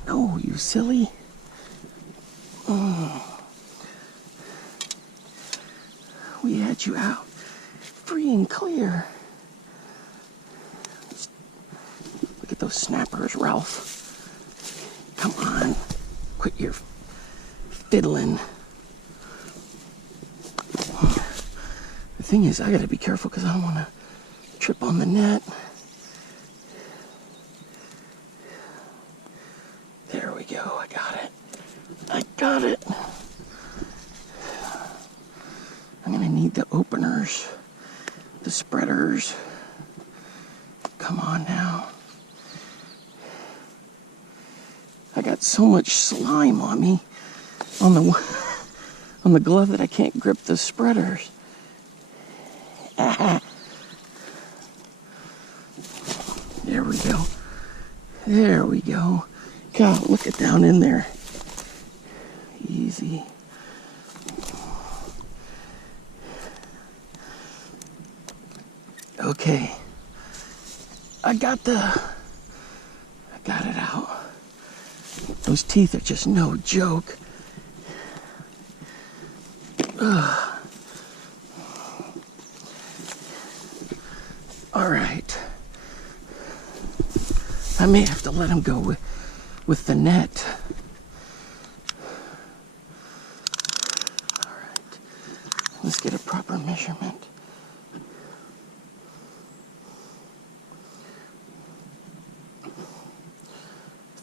No, you silly. We had you out free and clear. Look at those snappers, Ralph. Come on. Quit your fiddling. Thing is, I gotta be careful because I don't want to trip on the net. There we go. I got it. I got it. I'm gonna need the openers, the spreaders. Come on now. I got so much slime on me on the glove that I can't grip the spreaders. Ah. There we go. There we go. God, look it down in there. Easy. Okay. I got it out. Those teeth are just no joke. Ugh. All right. I may have to let him go with the net. All right. Let's get a proper measurement.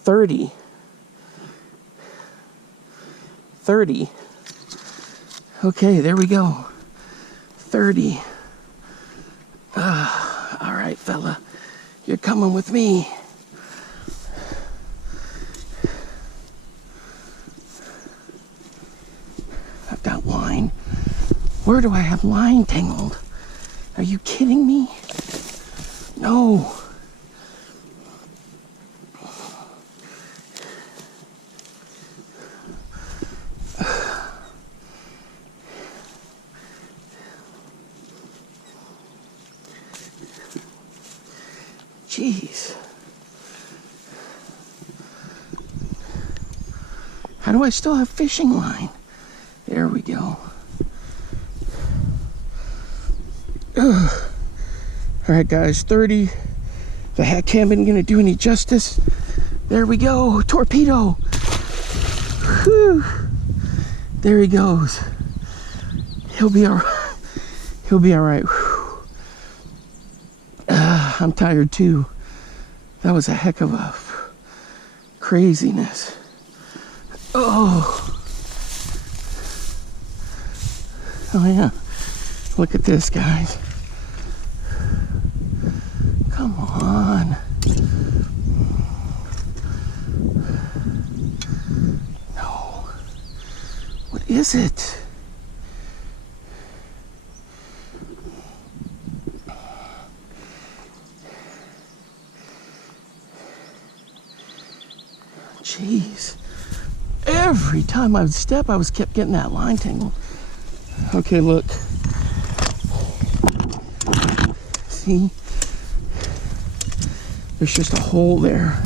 $30. Okay, there we go. 30. All right, fella. You're coming with me. I've got line. Where do I have line tangled? Are you kidding me? No. Jeez. How do I still have fishing line? There we go. Ugh. All right, guys, 30. The hat cam isn't gonna do any justice. There we go, torpedo. Whew. There he goes. He'll be all right. He'll be all right. I'm tired too. That was a heck of a craziness. Oh yeah. Look at this, guys. Come on. No. What is it? Jeez. Every time I would step, I kept getting that line tangled. Okay, look. See? There's just a hole there.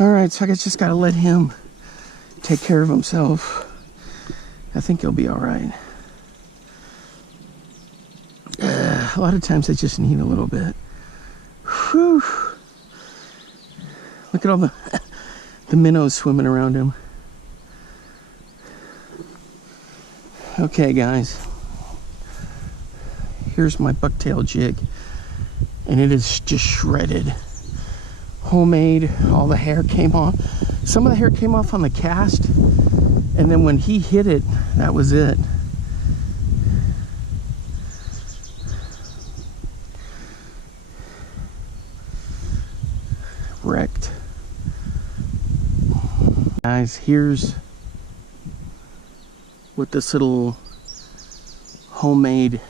All right, so I just gotta let him take care of himself. I think he'll be all right. A lot of times I just need a little bit. Whew. Look at all the minnows swimming around him. Okay, guys. Here's my bucktail jig. And it is just shredded. Homemade. All the hair came off. Some of the hair came off on the cast. And then when he hit it, that was it. Wrecked. Guys, here's what this little homemade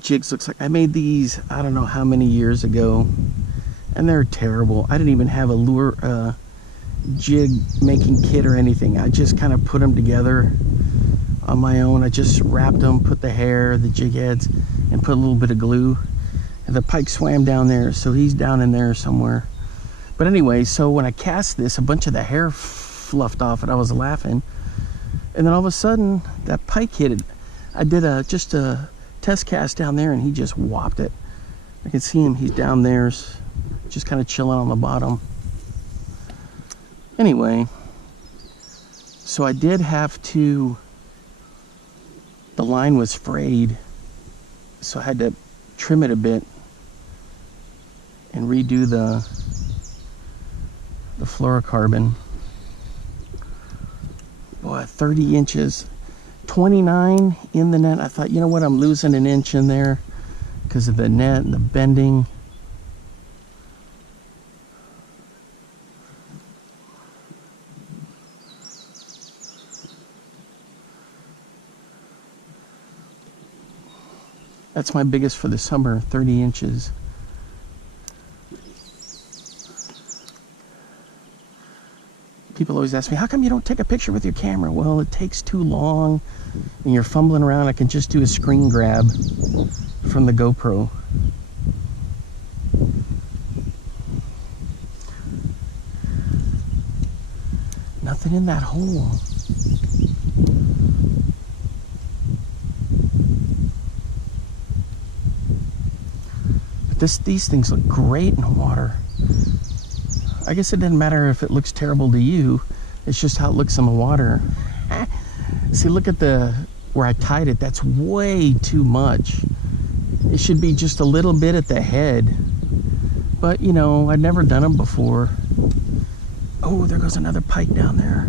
jigs looks like. I made these, I don't know how many years ago, and they're terrible. I didn't even have a lure jig making kit or anything. I just kind of put them together on my own. I just wrapped them, put the hair, the jig heads, and put a little bit of glue. And the pike swam down there, so he's down in there somewhere. But anyway, so when I cast this, a bunch of the hair fluffed off and I was laughing. And then all of a sudden, that pike hit it. I did just a test cast down there and he just whopped it. I can see him, he's down there, just kind of chilling on the bottom. Anyway, so I did have to the line was frayed, so I had to trim it a bit and redo the fluorocarbon. Boy, 30 inches, 29 in the net. I thought, you know what, I'm losing an inch in there because of the net and the bending. That's my biggest for the summer, 30 inches. People always ask me, how come you don't take a picture with your camera? Well, it takes too long and you're fumbling around. I can just do a screen grab from the GoPro. Nothing in that hole. These things look great in the water. I guess it doesn't matter if it looks terrible to you. It's just how it looks in the water. See, look at where I tied it. That's way too much. It should be just a little bit at the head. But, you know, I'd never done them before. Oh, there goes another pike down there.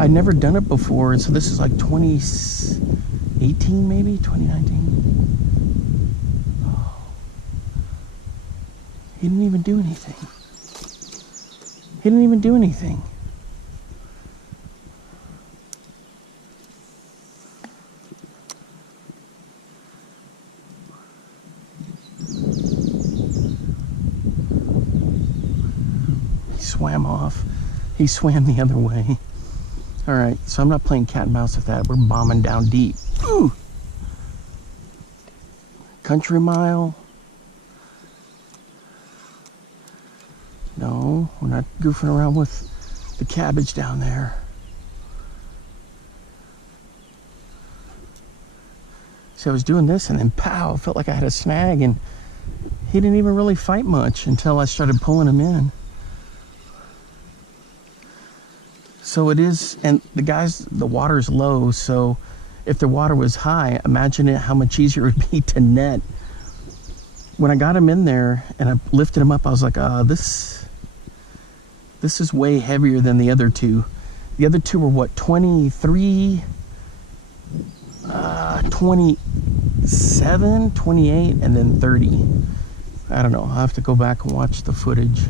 I'd never done it before, and so this is like 2018 maybe? 2019? Oh. He didn't even do anything. He didn't even do anything. He swam off. He swam the other way. All right, so I'm not playing cat and mouse with that. We're bombing down deep. Ooh. Country mile. No, we're not goofing around with the cabbage down there. See, I was doing this and then pow, I felt like I had a snag, and he didn't even really fight much until I started pulling him in. So it is, and the water's low, so if the water was high, imagine how much easier it would be to net. When I got him in there and I lifted him up, I was like, this is way heavier than the other two. The other two were what, 23, 27, 28, and then 30. I don't know, I'll have to go back and watch the footage.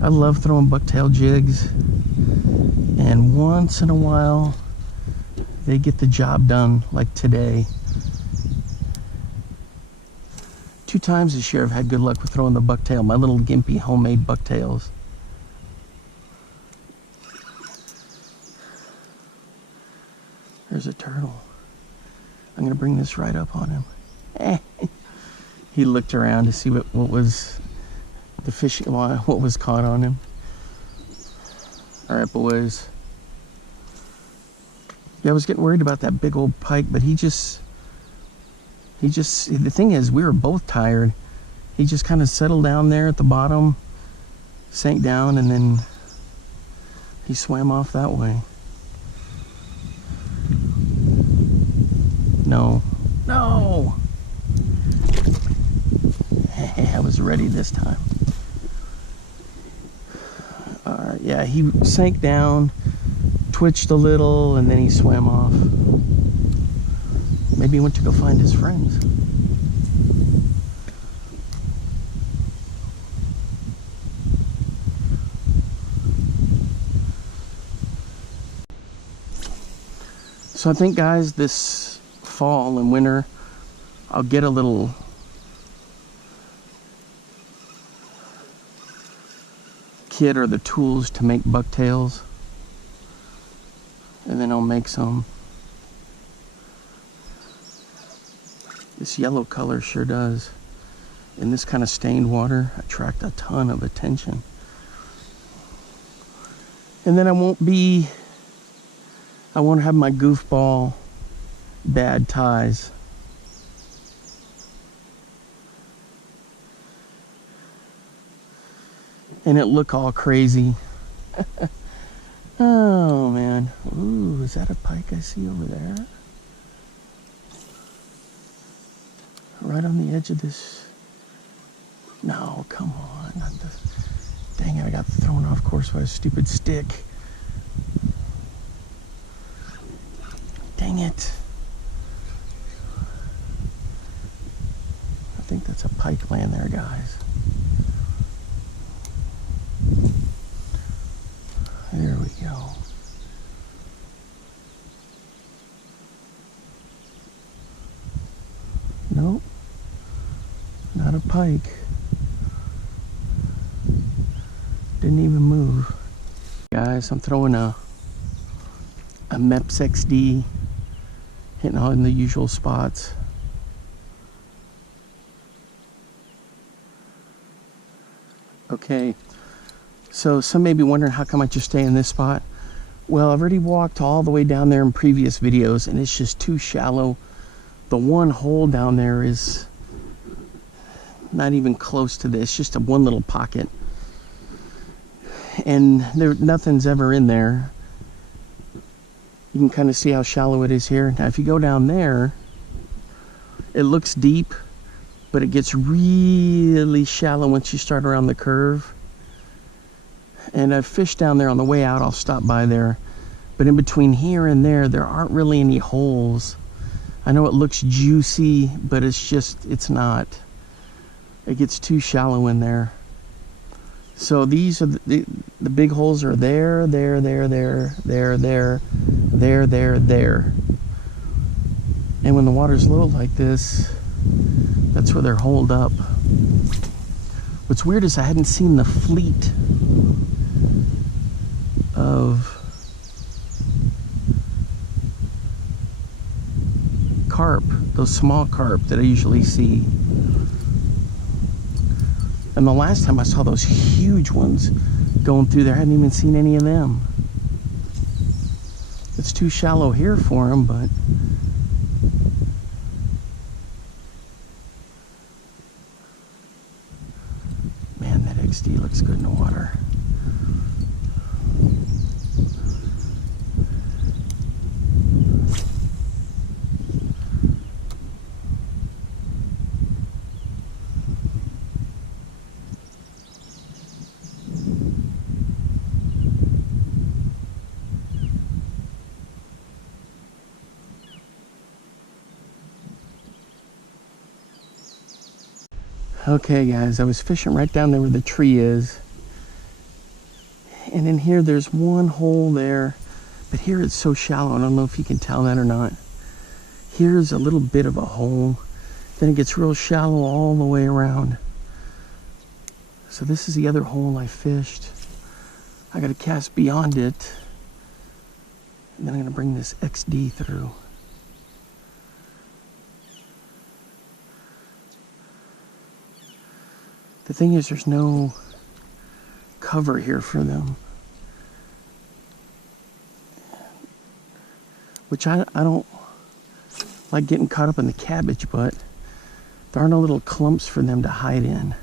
I love throwing bucktail jigs, and once in a while they get the job done, like today. 2 times this year I've had good luck with throwing the bucktail, my little gimpy homemade bucktails. There's a turtle. I'm gonna bring this right up on him. He looked around to see what was the fishing, what was caught on him. All right, boys. Yeah, I was getting worried about that big old pike, but the thing is, we were both tired. He just kind of settled down there at the bottom, sank down, and then he swam off that way. No. No! I was ready this time. Yeah, he sank down, twitched a little, and then he swam off. Maybe he went to go find his friends. So I think, guys, this fall and winter, I'll get a little kit or the tools to make bucktails, and then I'll make some. This yellow color sure does, in this kind of stained water, attract a ton of attention. And then I won't have my goofball bad ties. And it look all crazy. Oh man. Ooh, is that a pike I see over there? Right on the edge of this. No, come on. Not the, dang it, I got thrown off course by a stupid stick. Dang it. I think that's a pike laying there, guys. There we go. Nope. Not a pike. Didn't even move. Guys, I'm throwing a MEPS XD, hitting all in the usual spots. Okay, so some may be wondering how come I just stay in this spot. Well, I've already walked all the way down there in previous videos and it's just too shallow. The one hole down there is not even close to this, just a one little pocket. And nothing's ever in there. You can kind of see how shallow it is here. Now if you go down there, it looks deep, but it gets really shallow once you start around the curve. And I've fished down there on the way out. I'll stop by there. But in between here and there aren't really any holes. I know it looks juicy, but it's not. It gets too shallow in there. So these are the big holes are there. And when the water's low like this, that's where they're holed up. What's weird is I hadn't seen the fleet of carp, those small carp that I usually see. And the last time I saw those huge ones going through there, I hadn't even seen any of them. It's too shallow here for them, but man, that XD looks good in the water. Okay guys, I was fishing right down there where the tree is. And in here there's one hole there, but here it's so shallow, I don't know if you can tell that or not. Here's a little bit of a hole, then it gets real shallow all the way around. So this is the other hole I fished. I gotta cast beyond it, and then I'm gonna bring this XD through. The thing is, there's no cover here for them. Which I don't like getting caught up in the cabbage, but there are no little clumps for them to hide in.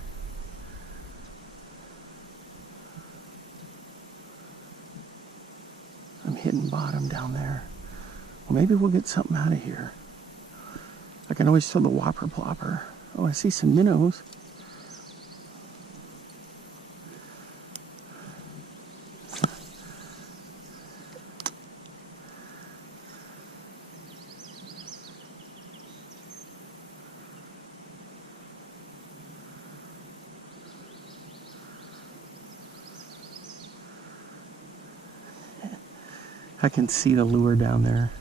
I'm hitting bottom down there. Well, maybe we'll get something out of here. I can always throw the Whopper Plopper. Oh, I see some minnows. I can see the lure down there.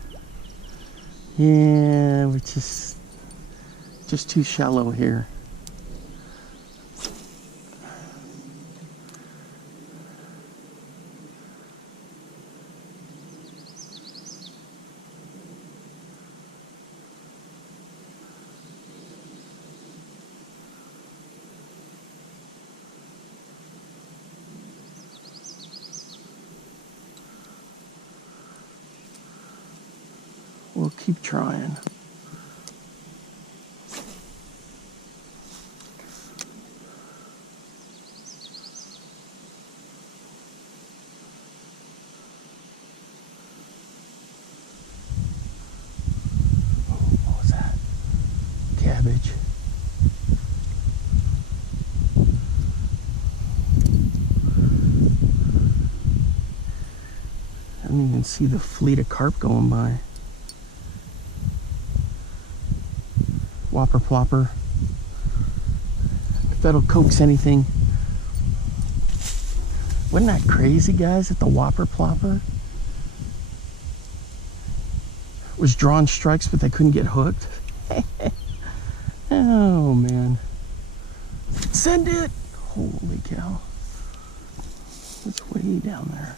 Yeah, we're just too shallow here. We'll keep trying. What was that? Cabbage. I don't even see the fleet of carp going by. Whopper, plopper. If that'll coax anything. Wasn't that crazy, guys, that the Whopper plopper was drawing strikes, but they couldn't get hooked? Oh, man. Send it! Holy cow. It's way down there.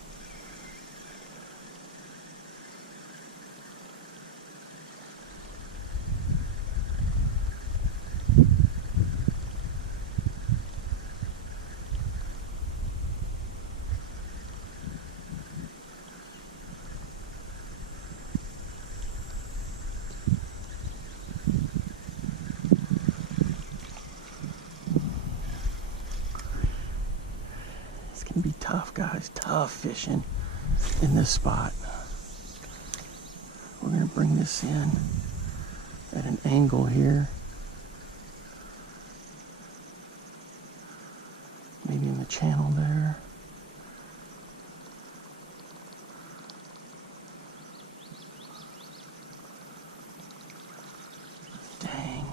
Can be tough, guys. Tough fishing in this spot. We're going to bring this in at an angle here. Maybe in the channel there. Dang.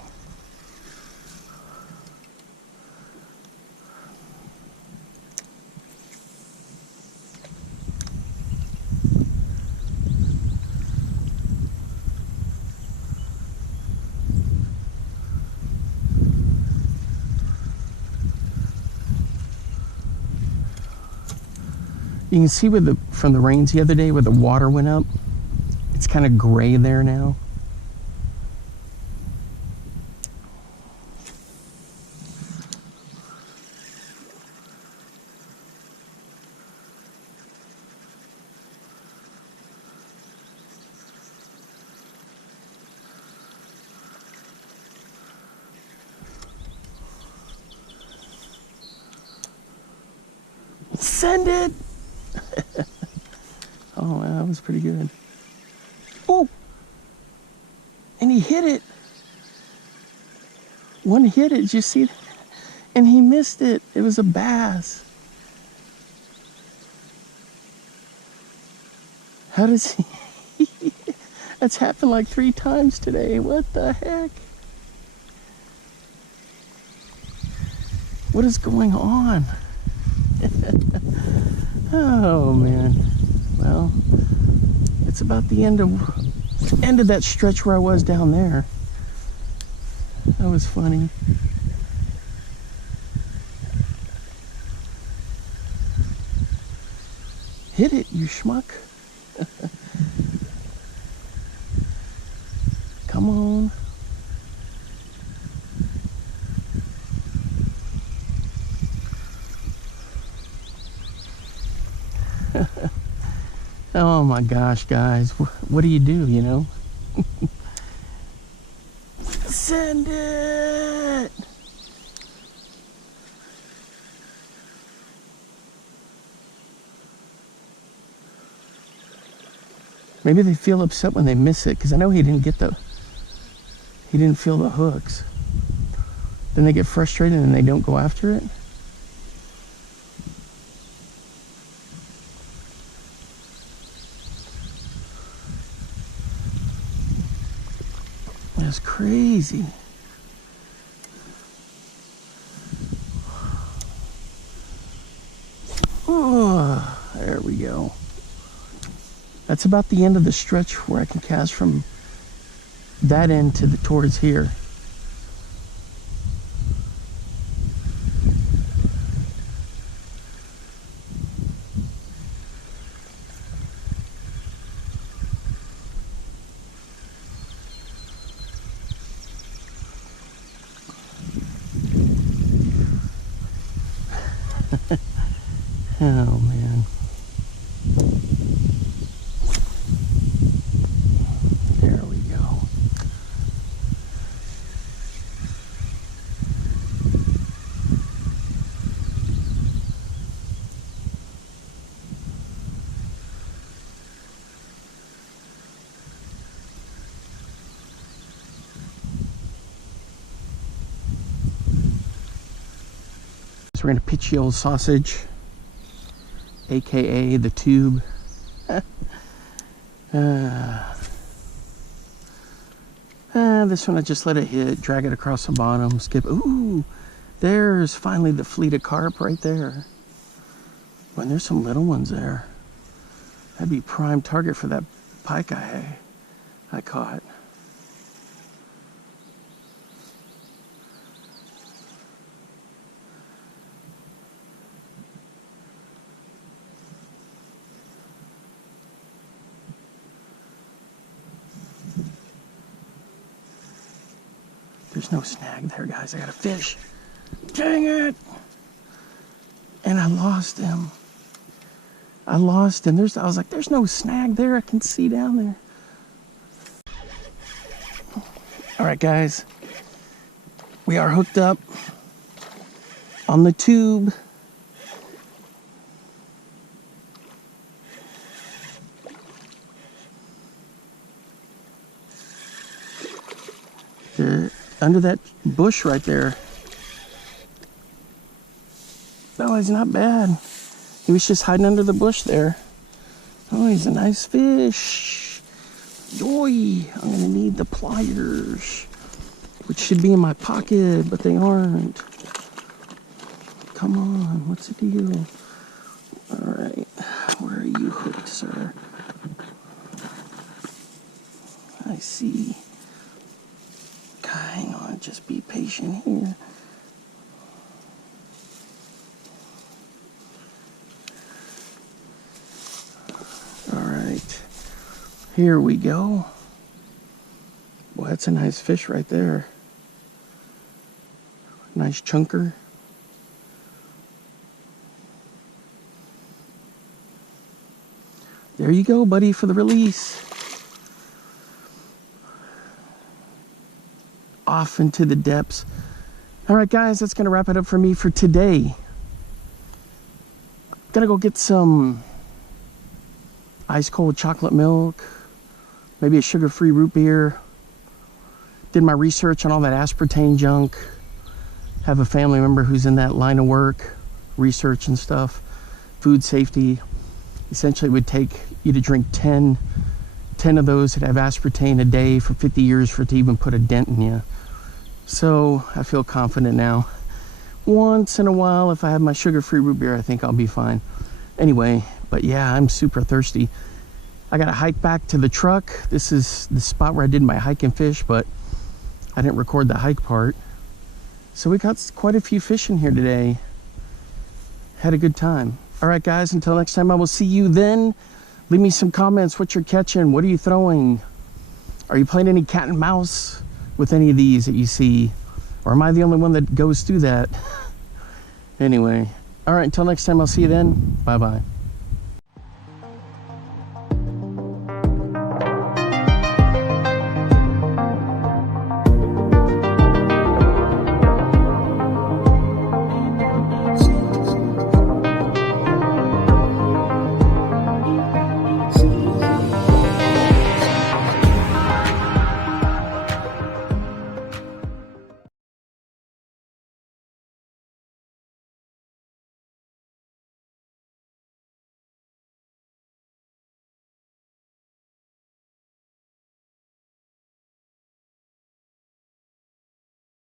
You can see from the rains the other day where the water went up, it's kind of gray there now. Send it! Oh, that was pretty good. Oh! And he hit it. One hit it, did you see that? And he missed it. It was a bass. How does he? That's happened like 3 times today. What the heck? What is going on? Oh man. Well, it's about the end of that stretch where I was down there. That was funny. Hit it, you schmuck. Come on. Oh my gosh, guys. What do, you know? Send it! Maybe they feel upset when they miss it, because I know he didn't feel the hooks. Then they get frustrated and they don't go after it. That's crazy. Oh, there we go. That's about the end of the stretch where I can cast from that end to towards here. Oh man. There we So we're gonna pitch the old sausage, AKA the tube. This one I just let it hit, drag it across the bottom, skip. Ooh, there's finally the fleet of carp right there. When there's some little ones there. That'd be prime target for that pike I caught. There's no snag there, guys. I got a fish. Dang it! And I lost him. I was like, there's no snag there. I can see down there. All right, guys. We are hooked up on the tube. They're under that bush right there. Oh, he's not bad. He was just hiding under the bush there. Oh, he's a nice fish. Yoy, I'm gonna need the pliers, which should be in my pocket, but they aren't. Come on, what's the deal? All right, where are you hooked, sir? I see. Hang on, just be patient here. All right, here we go. Well, that's a nice fish right there. Nice chunker. There you go, buddy, for the release. Off into the depths. All right, guys, that's gonna wrap it up for me for today. Gonna go get some ice cold chocolate milk, maybe a sugar-free root beer. Did my research on all that aspartame junk. Have a family member who's in that line of work, research and stuff, food safety. Essentially, it would take you to drink 10 of those that have aspartame a day for 50 years for it to even put a dent in you. So I feel confident now. Once in a while, if I have my sugar-free root beer, I think I'll be fine. Anyway, but yeah, I'm super thirsty. I got to hike back to the truck. This is the spot where I did my hike and fish, but I didn't record the hike part. So we got quite a few fish in here today. Had a good time. All right, guys, until next time, I will see you then. Leave me some comments. What you're catching? What are you throwing? Are you playing any cat and mouse with any of these that you see? Or am I the only one that goes through that? Anyway, all right, until next time, I'll see you then. Bye-bye.